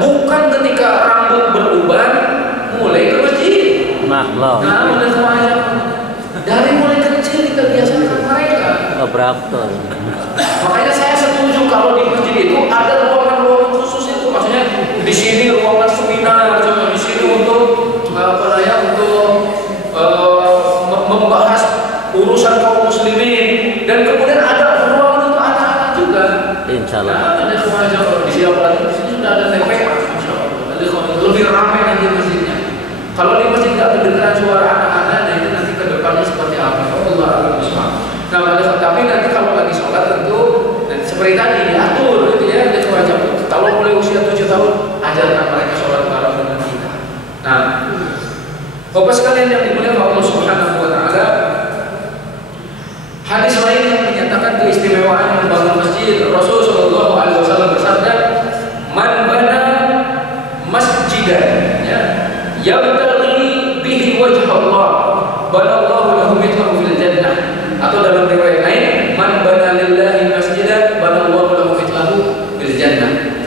Bukan ketika rambut beruban mulai ke masjid. Nah, dari mulai kecil kita biasakan mereka. berapa? Makanya saya setuju kalau di masjid itu ada ruangan-ruangan khusus itu, maksudnya di sini ruangan seminar, di sini untuk membahas urusan kaum muslimin, dan kemudian ada ruangan untuk anak-anak juga. Insya Allah. Nah, ada aja kalau di sini sudah ada TPA, Masya Allah. Lebih ramai nanti masjidnya. Kalau di masjid tidak kedengaran suara anak-anak, nah itu nanti kedepannya seperti apa? Allah Nah, tapi nanti kalau lagi sholat tentu dan seperti tadi diatur gitu ya, ada wajib. Kalau mulai usia 7 tahun, ajarkan mereka sholat bareng dengan kita. Nah, Bapak sekalian yang dimuliakan Allah Subhanahu wa taala, hadis lain yang menyatakan keistimewaan membangun masjid, Rasul sallallahu alaihi wasallam bersabda, "Man bana masjidan ya, yabtaghi bihi wajh Allah, banallahu lahu mithlahu fil jannah." Atau dalam riwayat lain, "Man bana lillahi masjidan, banallahu lahu mithlahu fil jannah."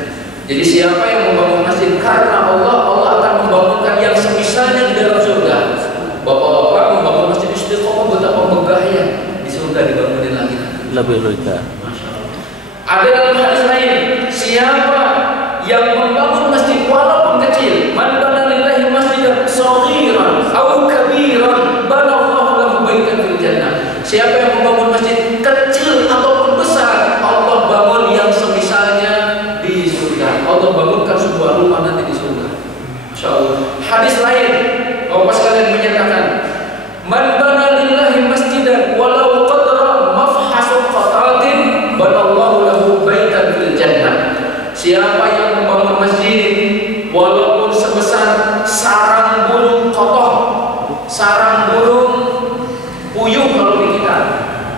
Jadi siapa yang membangun masjid karena Allah, Allah akan membangunkan yang semisalnya di dalam surga. Bapak-bapak membangun masjid Istiqomah, betapa megahnya di surga dibangunin lagi. Lebih lega. Ada dalam hadis lain, siapa yang membangun masjid walaupun kecil, "Man bana lillahi masjidan saghiran aw kabiran, banallahu lahu baitan fil jannah." Siapa yang membangun masjid kecil ataupun besar, Allah bangun yang semisalnya di surga. Allah bangunkan sebuah rumah nanti di surga. Masya Allah. Hadis lain, Bapak sekalian menyatakan, "Man bana lillahi masjidan walau qadra mafhasu qatatin, banallahu lahu baitan fil jannah." Siapa yang membangun masjid walaupun sebesar sarang burung kotoh, sarang burung puyuh kalau di kita,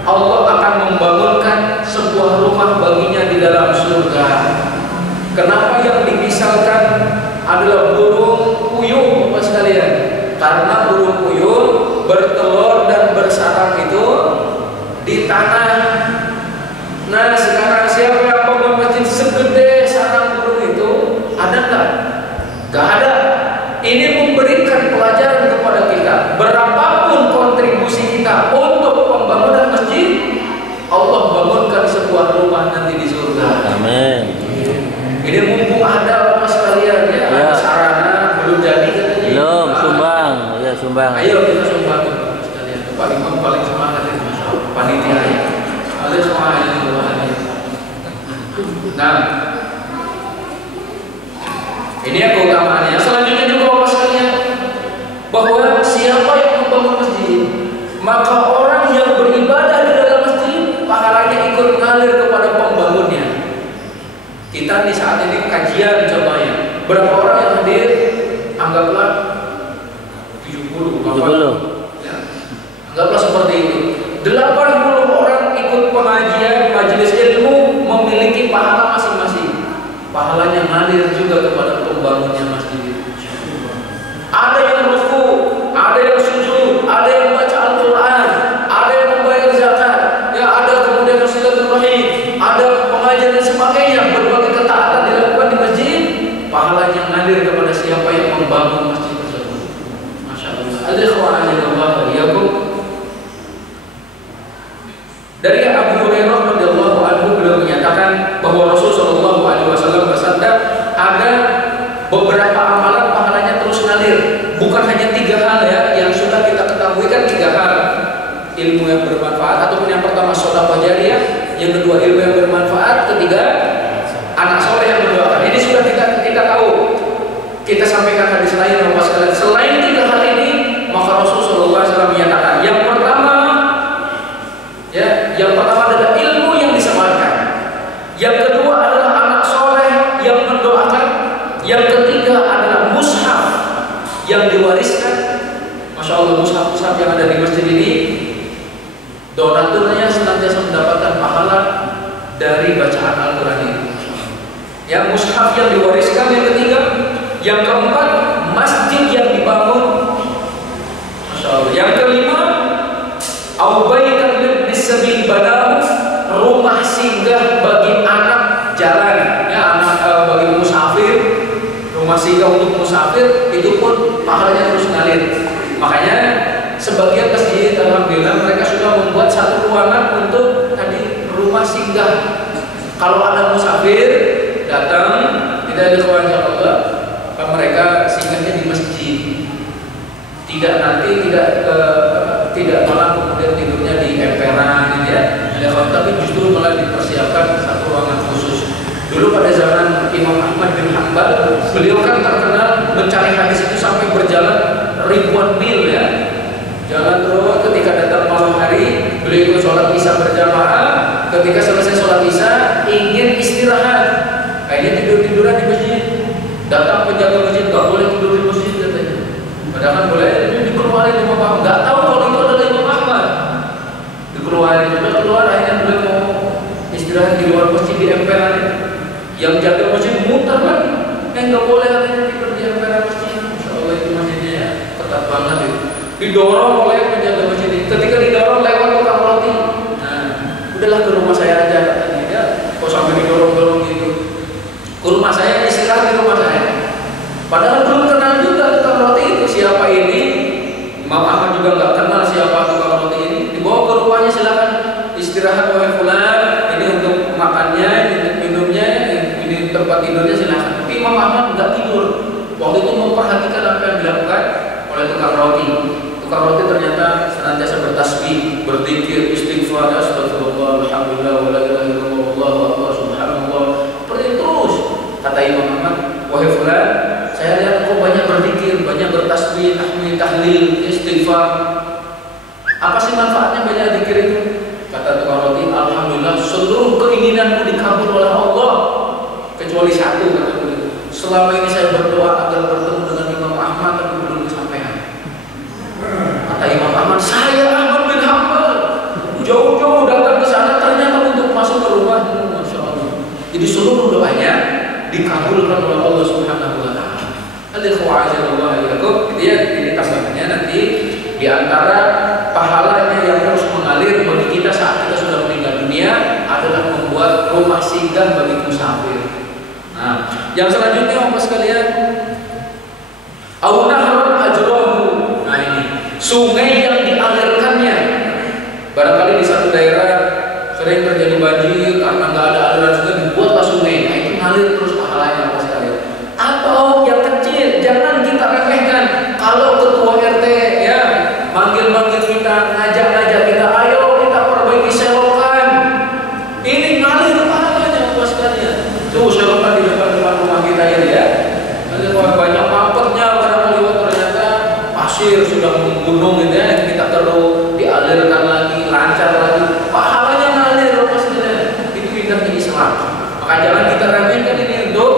Allah akan membangunkan sebuah rumah baginya di dalam surga. Kenapa yang dimisalkan adalah burung puyuh Bapak sekalian? Karena burung puyuh bertelur dan bersarang itu di tanah. Nah, sekarang siapa yang bangun masjid segede sarang burung itu? Ada nggak? Nggak ada. Ini memberikan pelajaran kepada kita. Berapapun kontribusi kita untuk pembangunan masjid, Allah bangunkan sebuah rumah nanti di surga. Amin. Ini mumpung ada Bapak sekalian ya, ada sarana belum jadi katanya. Belum sumbang, ya sumbang. Ayo kita sumbang Bapak sekalian. Pak Imam paling semangat itu, Masya Allah. Panitia ya. Ada semangat itu. Nah, ini yang keutamaannya. Selanjutnya juga Bapak sekalian, bahwa siapa yang membangun masjid, maka orang yang beribadah di dalam masjid pahalanya ikut mengalir kepada pembangunnya. Kita di saat ini kajian contohnya, berapa orang yang hadir? Anggaplah 70. Ya. Anggaplah seperti itu. 80 orang ikut pengajian majelis ilmu memiliki pahala masing-masing. Pahalanya ngalir juga kepada pembangunnya masjid. Ada yang ruku, ada yang sujud, ada yang baca Al-Quran, ada yang membayar zakat, ya ada kemudian silaturahim, ada pengajian dan sebagainya. Berbagai ketaatan dilakukan di masjid, pahalanya ngalir kepada siapa yang membangun masjid tersebut. Masya Allah. Dari Abu Hurairah radhiyallahu anhu, beliau menyatakan bahwa Rasulullah sallallahu alaihi wasallam bersabda, ada beberapa amalan pahalanya terus ngalir. Bukan hanya 3 hal ya, yang sudah kita ketahui kan 3 hal. Ilmu yang bermanfaat, ataupun yang pertama sedekah jariyah, yang kedua ilmu yang bermanfaat, ketiga anak soleh yang mendoakan. Ini sudah kita kita tahu, kita sampaikan hadis lain Bapak sekalian. Selain 3 hal ini, maka Rasulullah SAW menyatakan yang pertama adalah ilmu yang disebarkan. Yang kedua adalah anak soleh yang mendoakan. Yang ketiga adalah mushaf yang diwariskan. Masya Allah, mushaf yang ada di masjid ini, donaturnya senantiasa mendapatkan pahala dari bacaan Al-Quran ini. Yang mushaf yang diwariskan yang ketiga. Yang keempat, masjid yang dibangun. Masya Allah. Yang kelima, aubaikan bisabil banahu, rumah singgah bagi anak jalan, ya, bagi musafir, rumah singgah untuk musafir, itu pun pahalanya terus ngalir. Makanya sebagian masjid alhamdulillah mereka sudah membuat satu ruangan untuk tadi rumah singgah. Kalau ada musafir datang, tidak ada kewajiban Allah, mereka singgahnya di masjid. Tidak malah kemudian tidurnya di emperan gitu ya. Tapi justru malah dipersiapkan satu ruangan khusus. Dulu pada zaman Imam Ahmad bin Hanbal, beliau kan terkenal mencari hadis itu sampai berjalan ribuan mil ya. Jalan terus, ketika datang malam hari, beliau ikut sholat isya berjamaah. Ketika selesai sholat isya, ingin istirahat, akhirnya tiduran di masjid. Datang penjaga masjid, gak boleh tidur di masjid katanya. Padahal kan boleh, ini dikeluarin Imam Ahmad. Gak tahu kalau itu adalah Imam Ahmad. Dikeluarin, keluar akhirnya beliau mau istirahat di luar masjid di emperan. Yang jaga masjid muter lagi. Gak boleh katanya tidur di emperan masjid. Insya Allah itu masjidnya ketat banget itu. Didorong oleh penjaga masjid. Ketika didorong lewat tukang roti. Nah, udahlah ke rumah saya aja katanya. Ya, kok sampai didorong-dorong gitu. Ke rumah saya, istirahat di rumah saya. Padahal belum kenal juga tukang roti itu siapa ini. Imam Ahmad juga nggak kenal siapa tukang roti ini. Dibawa ke rumahnya, silakan istirahat wahai fulan. Ini untuk makannya, ini untuk minumnya, ini tempat tidurnya silakan. Tapi Imam Ahmad nggak tidur. Waktu itu memperhatikan apa yang dilakukan oleh tukang roti. Tukang roti ternyata senantiasa bertasbih, berzikir, istighfar, astagfirullah, alhamdulillah, wa la ilaha illallah, wallahu akbar, subhanallah. Seperti terus. Kata Imam Ahmad, wahai fulan, saya lihat kau banyak berzikir, banyak bertasbih, tahmid, tahlil, istighfar. Apa sih manfaatnya banyak zikir itu? Kata tukang roti, alhamdulillah, seluruh keinginanku dikabul oleh Allah kecuali satu, kata beliau. Selama ini saya berdoa agar bertemu dengan Imam Ahmad tapi belum kesampaian. Kata Imam Ahmad, saya Ahmad bin Hanbal jauh-jauh datang ke sana ternyata untuk masuk ke rumahmu. Masya Allah. Jadi seluruh doanya dikabulkan oleh Allah Subhanahu wa taala. Al-ikhwa'azallahu alaikum. Ini tambahannya nanti di antara pahalanya yang terus mengalir bagi kita saat kita sudah meninggal dunia adalah membuat rumah singgah bagi musafir. Nah, yang selanjutnya Bapak sekalian, au nahrun ajrahu. Nah, ini sungai yang dialirkannya. Barangkali di satu daerah sering terjadi banjir karena nggak ada aliran sungai, dibuatlah sungai. Nah, itu ngalir terus pahalanya Bapak sekalian. Atau yang kecil, jangan kita remehkan. Kalau ketua RT ya manggil-manggil kita, ngajak-ngajak kita, ayo kita perbaiki selokan. Ini ngalir pahalanya Bapak sekalian. Tuh selokan di depan rumah kita ini ya. Nanti banyak mampetnya barangkali ternyata pasir sudah menggunung gitu ya. Kita perlu dialirkan lagi, lancar lagi. Pahalanya ngalir Bapak sekalian. Itu indahnya Islam. Maka jangan kita remehkan ini untuk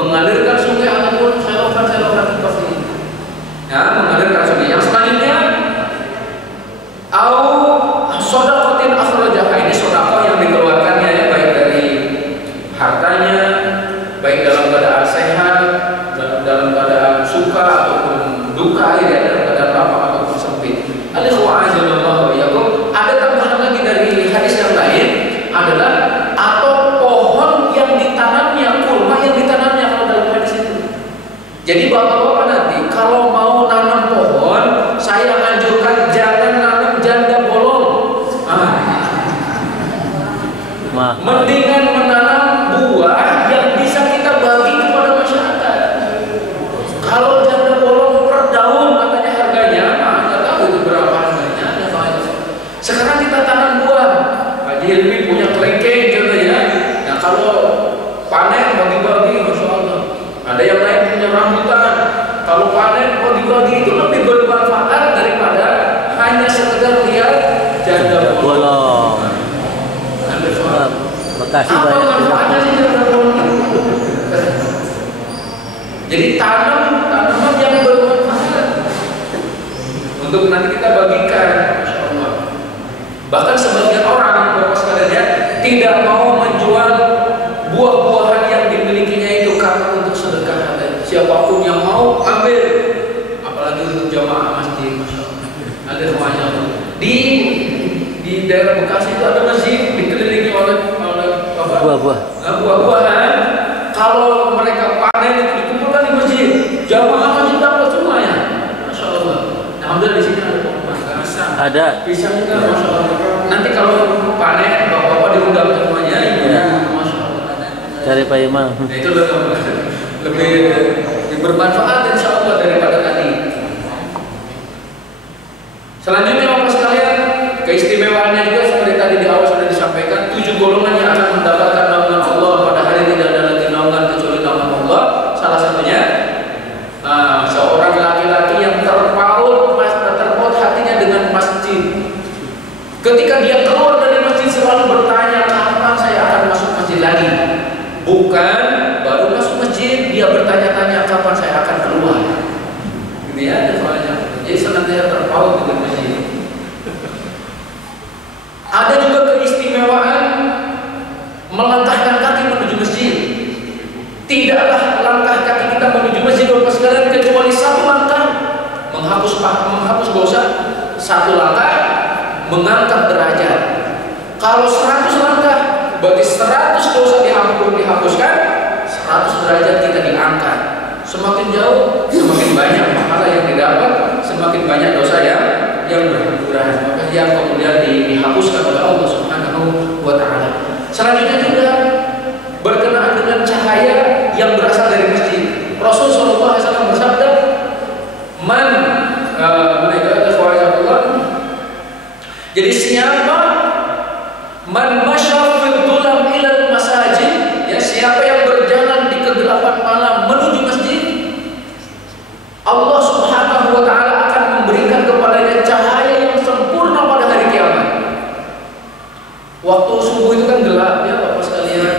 mengalirkan sungai ataupun selokan-selokan seperti ini. Ya, mengalirkan sungai. Yang selanjutnya, au shadaqatin akhrajah. Ini sedekah yang dikeluarkannya ya, baik dari hartanya, baik dalam keadaan sehat, dalam keadaan suka ataupun duka ya, dalam keadaan lapang ataupun sempit. Al-ikhwa'azallahu iyyakum. Ada tambahan lagi dari hadis yang lain adalah atau pohon yang ditanamnya, kurma yang ditanamnya kalau dalam hadis itu. Jadi bapak-bapak nanti kalau mau nanam pohon, saya anjurkan jangan nanam janda bolong. Mendingan menanam buah yang bisa kita bagi kepada masyarakat. Kalau janda bolong per daun katanya harganya, nggak tahu itu berapa harganya. Bekasi Apa banyak manfaatnya sih dengan pohon itu? Jadi tanaman yang bermanfaat untuk nanti kita bagikan, Masya Allah. Bahkan sebagian orang Bapak sekalian ya, tidak mau menjual buah-buahan yang dimilikinya itu karena untuk sedekah. Siapapun yang mau ambil, apalagi untuk jamaah masjid. Masya Allah. Ada semuanya. Di daerah Bekasi itu ada masjid dikelilingi oleh apa? Buah-buahan. Kalau mereka panen itu dikumpulkan di masjid, jamaah masjid dapat semuanya. Masya Allah. Alhamdulillah di sini ada pohon mangga. Ada. Pisang juga, Masya Allah. Nanti kalau panen, bapak-bapak diundang semuanya, ya. Masya Allah. Cari Pak Imam. Nah, itu lebih bermanfaat insya Allah daripada tadi. Selanjutnya Bapak sekalian, keistimewaannya juga seperti tadi di awal sudah disampaikan, 7 golongan yang akan mendapatkan naungan Allah pada hari tidak ada lagi naungan kecuali naungan Allah. Salah satunya seorang laki-laki yang terpaut hatinya dengan masjid. Ketika dia keluar dari masjid selalu bertanya, kapan saya akan masuk masjid lagi? Bukan baru masuk masjid dia bertanya-tanya kapan saya akan keluar. Ini ada soalnya. Jadi senantiasa terpaut dengan masjid. Ada juga keistimewaan melangkahkan kaki menuju masjid. Tidaklah langkah kaki kita menuju masjid Bapak sekalian kecuali satu langkah menghapus dosa, satu langkah mengangkat derajat. Kalau 100 langkah berarti 100 dosa dihapuskan, 100 derajat kita diangkat. Semakin jauh, semakin banyak pahala yang didapat, semakin banyak dosa yang berhamburan. Maka yang kemudian dihapuskan oleh Allah Subhanahu wa Ta'ala. Selanjutnya juga berkenaan dengan cahaya yang berasal dari masjid. Rasul sallallahu alaihi wasallam bersabda, jadi siapa man masya fil dhulam ilal masajid, ya, siapa yang berjalan di kegelapan malam menuju masjid, Allah Subhanahu wa Ta'ala akan memberikan kepadanya cahaya yang sempurna pada hari kiamat. Waktu subuh itu kan gelap ya Bapak sekalian.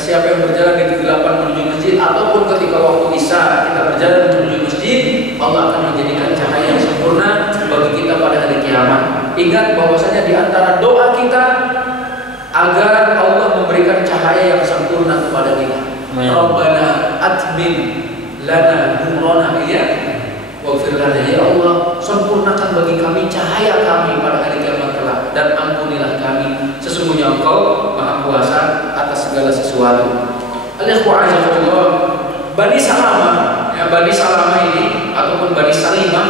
Siapa yang berjalan di kegelapan menuju masjid, ataupun ketika waktu isya kita berjalan menuju masjid, Allah akan menjadikan cahaya yang sempurna bagi kita pada hari kiamat. Ingat bahwasanya di antara doa kita agar Allah memberikan cahaya yang sempurna kepada kita. Rabbana atmim lana nurana, ya. Waghfir lana, ya Allah, sempurnakan bagi kami cahaya kami pada hari kiamat kelak, dan ampunilah kami, sesungguhnya Engkau Maha Kuasa atas segala sesuatu. Al-Ikhwa'azatullah, Bani Salamah, ya, Bani Salamah ini ataupun Bani Salimah,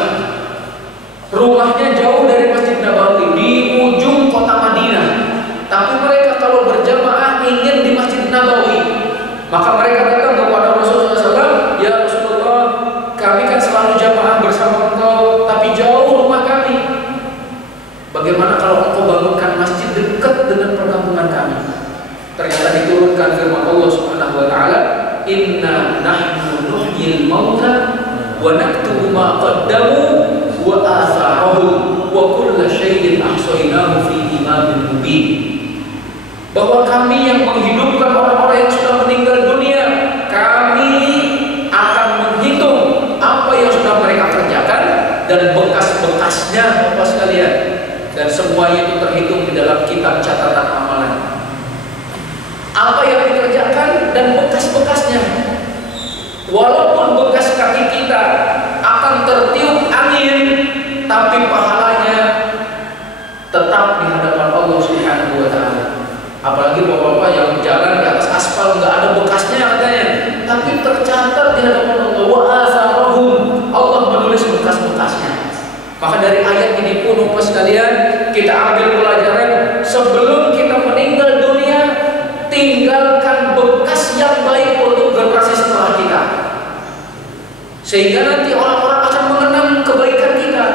rumahnya jauh dari Masjid Nabawi di ujung kota Madinah. Tapi mereka kalau berjamaah ingin di Masjid Nabawi, maka mereka datang kepada Rasulullah SAW, ya Rasulullah, kami kan selalu jamaah bersama Engkau, tapi jauh rumah kami. Bagaimana kalau Engkau bangunkan masjid dekat dengan perkampungan kami? Ternyata diturunkan firman Allah Subhanahu wa Ta'ala, inna nahnu nuhyil mauta wa naktubu ma qaddamu wa atharahum wa kulla syai'in ahsaynahu fi imamin mubin. Bahwa kami yang menghidupkan orang-orang yang sudah meninggal dunia, kami akan menghitung apa yang sudah mereka kerjakan dan bekas-bekasnya Bapak sekalian, dan semuanya itu terhitung di dalam kitab catatan amalan. Apa yang dikerjakan dan bekas-bekasnya. Walaupun bekas kaki kita akan tertiup angin, tapi pahalanya tetap di hadapan Allah Subhanahu wa Ta'ala. Apalagi bapak-bapak yang jalan di atas aspal nggak ada bekasnya katanya, tapi tercatat di hadapan Allah. Wa atharahum, Allah menulis bekas-bekasnya. Maka dari ayat ini pun Bapak sekalian, kita ambil pelajaran, sebelum kita meninggal dunia, tinggalkan bekas yang baik untuk generasi setelah kita, sehingga nanti orang-orang akan mengenang kebaikan kita.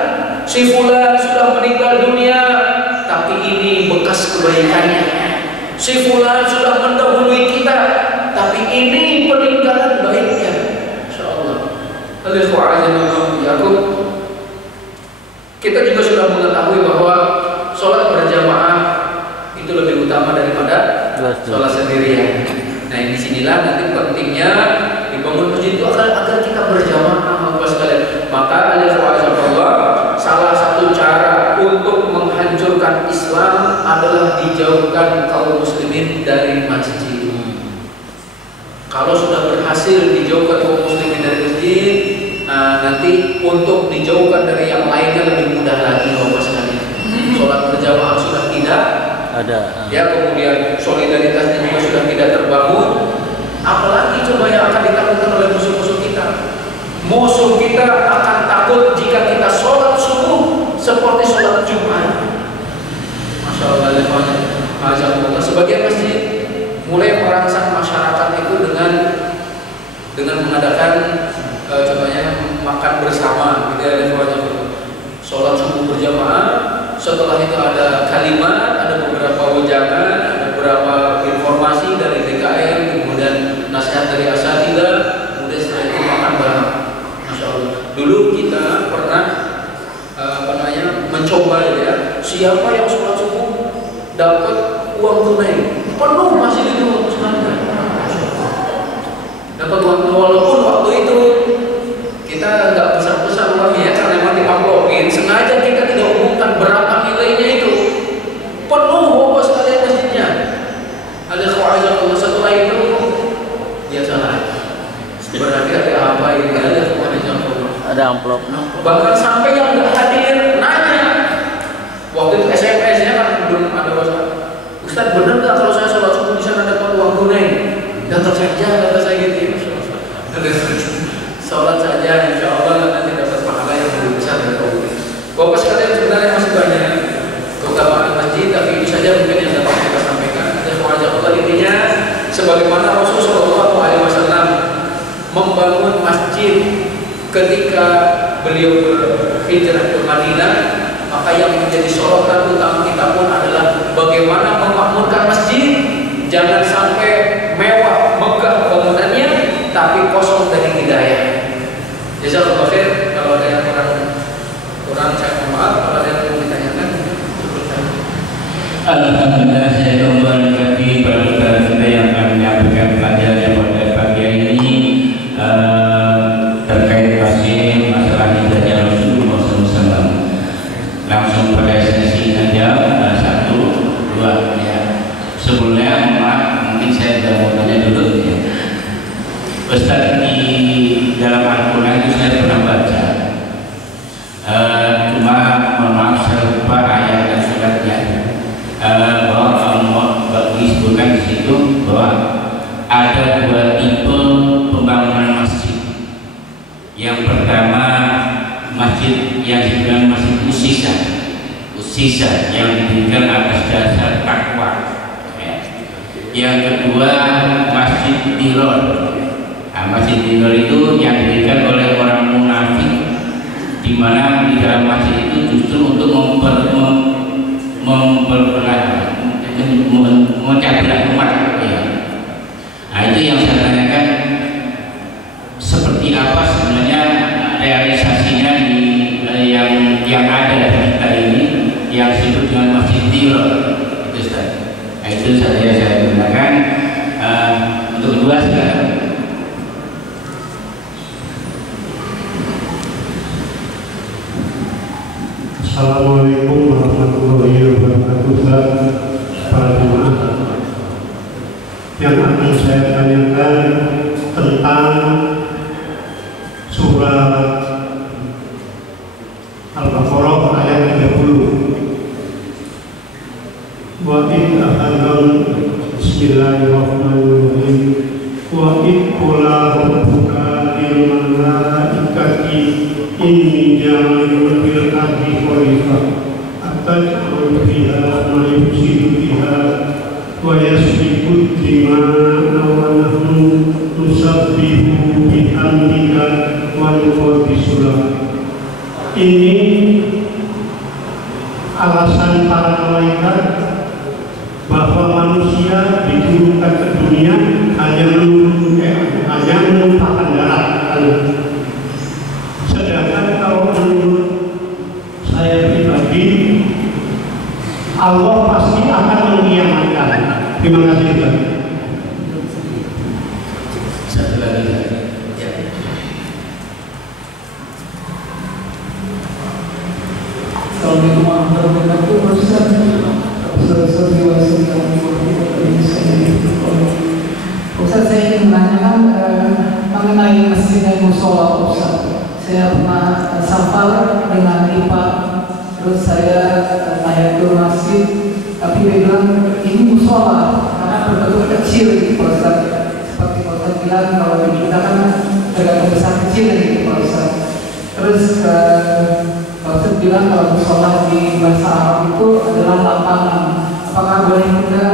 Si fulan sudah meninggal dunia, tapi ini bekas kebaikannya. Si fulan sudah mendahului kita, tapi ini peninggalan baiknya. Insyaallah. Kita juga sudah mengetahui bahwa sholat berjamaah itu lebih utama daripada sholat Inilah nanti pentingnya dibangun masjid itu agar kita berjamaah Bapak sekalian. Maka Allah, salah satu cara untuk menghancurkan Islam adalah dijauhkan kaum muslimin dari masjid. Kalau sudah berhasil dijauhkan kaum muslimin dari masjid, nanti untuk dijauhkan dari yang lainnya lebih mudah lagi Bapak sekalian. Sholat berjamaah sudah tidak ada, ya, kemudian solidaritasnya juga sudah tidak terbangun. Apalagi coba yang akan ditakutkan oleh musuh-musuh kita. Musuh kita akan takut jika kita sholat subuh seperti sholat Jumat. Masya Allah, sebagian masjid mulai merangsang masyarakat itu dengan mengadakan contohnya makan bersama, gitu ya, sholat subuh berjamaah. Setelah itu ada kalimat, ada beberapa wejangan, ada beberapa informasi dari DKM, kemudian nasihat dari asatidzah, kemudian setelah itu makan bareng. Masya Allah. Dulu kita pernah mencoba ya, siapa yang sholat subuh dapat uang tunai penuh masih itu dapat uang tunai, walaupun waktu itu kita nggak besar-besar uangnya karena memang diamplokin. Sengaja kita tidak umumkan berapa nilainya itu. Penuh Bapak sekalian masjidnya. Setelah itu biasalah. Berarti ada apa ini? Ada amplop. Bahkan sampai yang nggak hadir nanya. Waktu itu SMS nya kan belum ada WhatsApp. Ustaz, benar nggak kalau saya sholat subuh di sana dapat uang tunai? Datang saja, kata saya gitu. Sholat saja, insya Allah nanti dapat pahala yang lebih besar dari Allah. Bapak sekalian, sebenarnya masih banyak keutamaan masjid, tapi ini saja mungkin yang dapat kita sampaikan. Dan Allah, intinya sebagaimana Rasulullah SAW membangun masjid ketika beliau berhijrah ke Madinah, maka yang menjadi sorotan utama kita pun adalah bagaimana memakmurkan masjid. Jangan sampai mewah, megah bangunannya, tapi kosong dari hidayah. Jazakallahu khair. Kalau ada yang kurang saya mohon maaf. Kalau ada yang mau ditanyakan, alhamdulillah, saya kembali pada kita yang akan menyampaikan pelajaran pada pagi ini terkait masih masalah hidayah Rasulullah SAW. Langsung pada sesi saja, 1, 2 ya. Sebelumnya maaf, mungkin saya sudah mau tanya dulu ya. Ustaz, di dalam Al-Quran itu saya pernah baca, cuma mohon maaf saya lupa ayat dan suratnya, bahwa Allah disebutkan di situ bahwa ada 2 tipe pembangunan masjid. Yang pertama masjid yang disebutkan masjid usisa yang didirikan atas dasar takwa. Yang kedua masjid diror. Masjid diror itu yang didirikan oleh orang munafik, di mana di dalam masjid itu justru untuk memecah belah umat. Ya. Nah, itu yang saya tanyakan, seperti apa sebenarnya realisasinya di yang ada di kita ini yang disebut dengan masjid diror. Itu Ustaz. Nah, itu saya gunakan untuk kedua sekarang. Assalamualaikum warahmatullahi wabarakatuh. Para jemaah, yang akan saya tanyakan tentang surat Al-Baqarah ayat 30. Wa in ahadam bismillahirrahmanirrahim wa in qala rabbuka lil malaikati inni ja'ilun fil ardi khalifah ataj'alu fiha ma yufsidu fiha wa yasfiku dima'a wa nahnu nusabbihu bihamdika wa nuqaddisu lak. Ini alasan para malaikat bahwa manusia diturunkan ke dunia hanya menumpahkan darah. Sedangkan kalau menurut saya pribadi, Allah pasti akan mengiyamatkan. Terima kasih. Assalamualaikum warahmatullahi wabarakatuh. Ustaz, saya ingin menanyakan mengenai masjid dan musola Ustaz. Saya pernah safar dengan IPA, terus saya tanya ke masjid, tapi dia bilang ini musola karena berbentuk kecil gitu Ustaz. Seperti Ustaz bilang kalau di kita kan tergantung besar kecil gitu Ustaz. Terus Ustaz bilang kalau musola di bahasa Arab itu adalah lapangan. Apakah boleh juga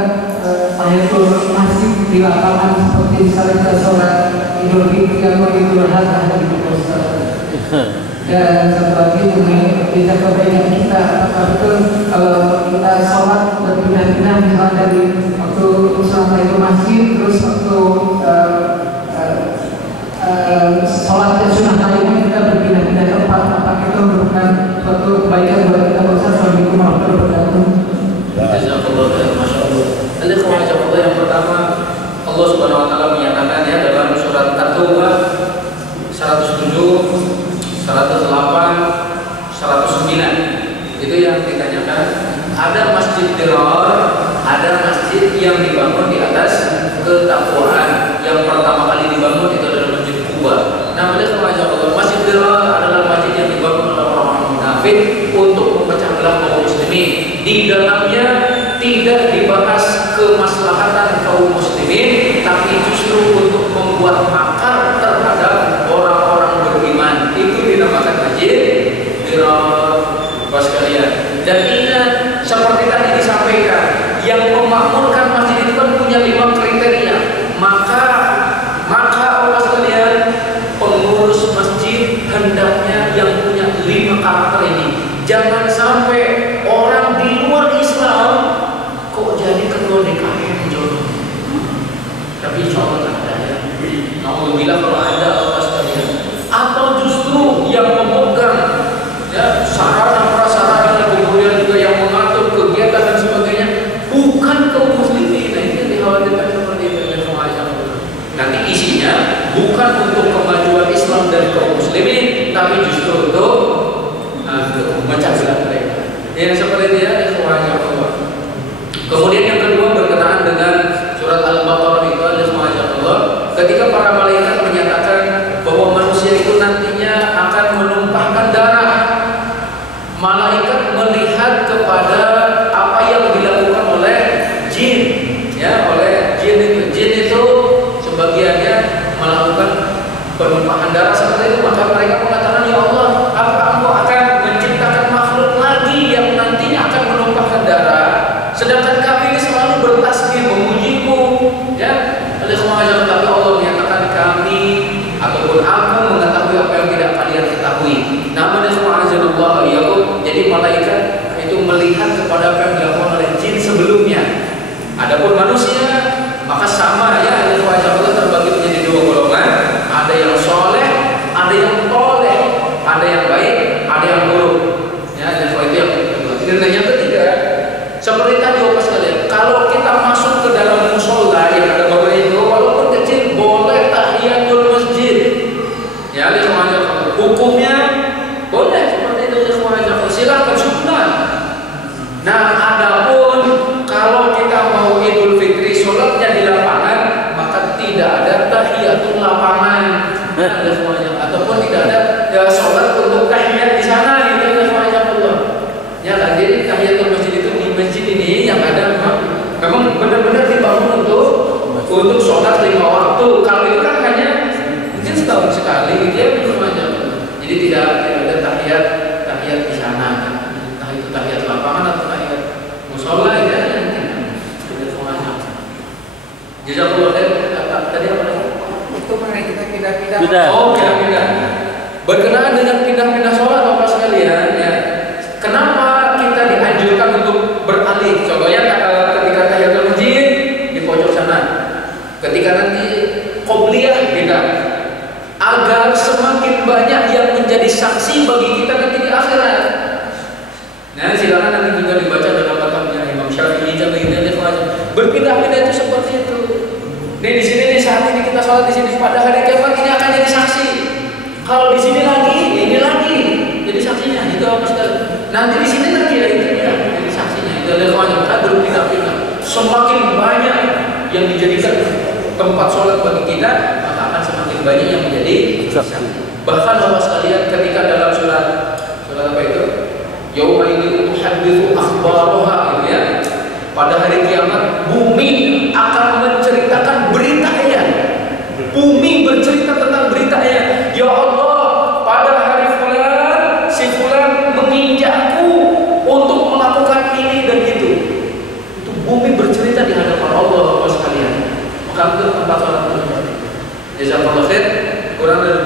tahiyatul masjid di lapangan seperti misalnya kita sholat Idul Fitri atau Idul Adha gitu Ustaz? Dan satu lagi mengenai jejak kebaikan kita, apakah betul kalau kita sholat berpindah-pindah misalnya dari waktu sholat tahiyatul masjid terus waktu sholat yang sunnah lainnya kita berpindah-pindah tempat, apakah itu merupakan suatu kebaikan buat kita Ustaz? Assalamualaikum warahmatullahi wabarakatuh. Jazakallah khair, masya Allah. Yang pertama, Allah Subhanahu Wa Taala menyatakan ya dalam surat At-Taubah 107, 108, 109. Itu yang ditanyakan. Ada masjid dirar, ada masjid yang dibangun di atas ketakwaan. Yang pertama kali dibangun itu adalah Masjid Quba. Nah, oleh karena Allah, masjid dirar adalah masjid yang dibangun oleh orang-orang munafik untuk memecah belah kaum muslimin. Di dalamnya tidak dibahas kemaslahatan kaum muslimin, tapi justru untuk membuat makar terhadap orang-orang beriman. Itu dinamakan masjid dirar, Bapak sekalian. Dan ingat, seperti tadi disampaikan, yang memakmurkan masjid itu kan punya 5 kriteria. Maka Bapak sekalian, pengurus masjid hendaknya yang punya 5 karakter ini. Jangan sampai orang di luar Islam kok jadi ketua DKM jodoh. Tapi insya Allah tak ada ya. Alhamdulillah kalau ada Bapak sekalian. Atau justru yang memegang ya sarana prasarana, kemudian juga yang mengatur kegiatan dan sebagainya bukan kaum muslimin. Nah, ini yang dikhawatirkan seperti itu. Nanti isinya bukan untuk kemajuan Islam dan kaum muslimin, tapi justru untuk memecah belah mereka. Yang seperti itu ya, Allah. Kemudian yang kedua berkenaan dengan surat Al-Baqarah itu Allah, ketika para malaikat menyatakan bahwa manusia itu nantinya akan menumpahkan darah, malaikat melihat kepada apa yang dilakukan oleh jin, ya oleh jin itu sebagiannya melakukan penumpahan darah seperti itu, maka mereka mengatakan, ya Allah, apakah Engkau akan menciptakan makhluk lagi yang nantinya akan menumpahkan darah? Sedangkan kami ini selalu bertasbih memuji-Mu, ya. Oleh semua tapi Allah menyatakan kami ataupun aku mengetahui apa yang tidak kalian ketahui. Namun semua Allah jadi malaikat itu melihat kepada apa yang dilakukan oleh jin sebelumnya. Adapun manusia maka sama ya, Allah terbagi menjadi 2 golongan. Ada yang soleh, ada yang toleh, ada yang baik, ada yang buruk. Ya, dan itu yang kedua. Dan yang ketiga, seperti tadi Bapak sekalian, kalau kita masuk ke dalam musola yang ada bangunan itu, walaupun kecil, boleh tahiyatul masjid. Ya, hukumnya boleh seperti itu. Silakan sunnah. Nah, adapun kalau kita mau Idul Fitri sholatnya di lapangan, maka tidak ada tahiyatul lapangan. Ada semuanya. Ataupun tidak ada ya, sholat untuk tahiyat di sana gitu ya semuanya Allah. Ya kan, jadi tahiyatul masjid itu di masjid ini yang ada memang benar-benar dibangun untuk sholat 5 waktu. Kalau itu kan hanya mungkin setahun sekali gitu ya semuanya. Jadi tidak ada tahiyat di sana. Entah itu tahiyat lapangan atau tahiyat musola ya. Tidak semuanya. Jazakallahu khair. Tadi apa lagi? Itu mengenai kita pindah-pindah. Oh, pindah-pindah. Berkenaan dengan pindah-pindah sholat Bapak sekalian ya. Kenapa kita dianjurkan untuk beralih? Contohnya ketika tahiyatul masjid di pojok sana. Ketika nanti qobliyah beda. Agar semakin banyak yang menjadi saksi bagi kita nanti di akhirat. Nah, silakan nanti juga dibaca dalam kitabnya Imam Syafi'i dan lainnya. Berpindah-pindah itu seperti itu. Nih di sini nih saat ini kita sholat di sini, pada hari kiamat ini akan jadi saksi. Kalau di sini lagi, ini lagi jadi saksinya. Itu apa sekali? Nanti di sini lagi ya itu dia, jadi saksinya. Itu adalah yang kadru kita pilih. Semakin banyak yang dijadikan tempat sholat bagi kita, maka akan semakin banyak yang menjadi saksi. Bahkan Bapak sekalian, ketika dalam surat apa itu? Yauma idzin tuhadditsu akhbaraha, gitu ya. Pada hari kiamat bumi akan menceritakan beritanya. Bumi bercerita tentang beritanya. Ya Allah, pada hari fulan si fulan menginjakku untuk melakukan ini dan itu. Itu bumi bercerita di hadapan Allah Bapak sekalian. Maka itu tempat sholat. Jazakallahu khair. Kurang dari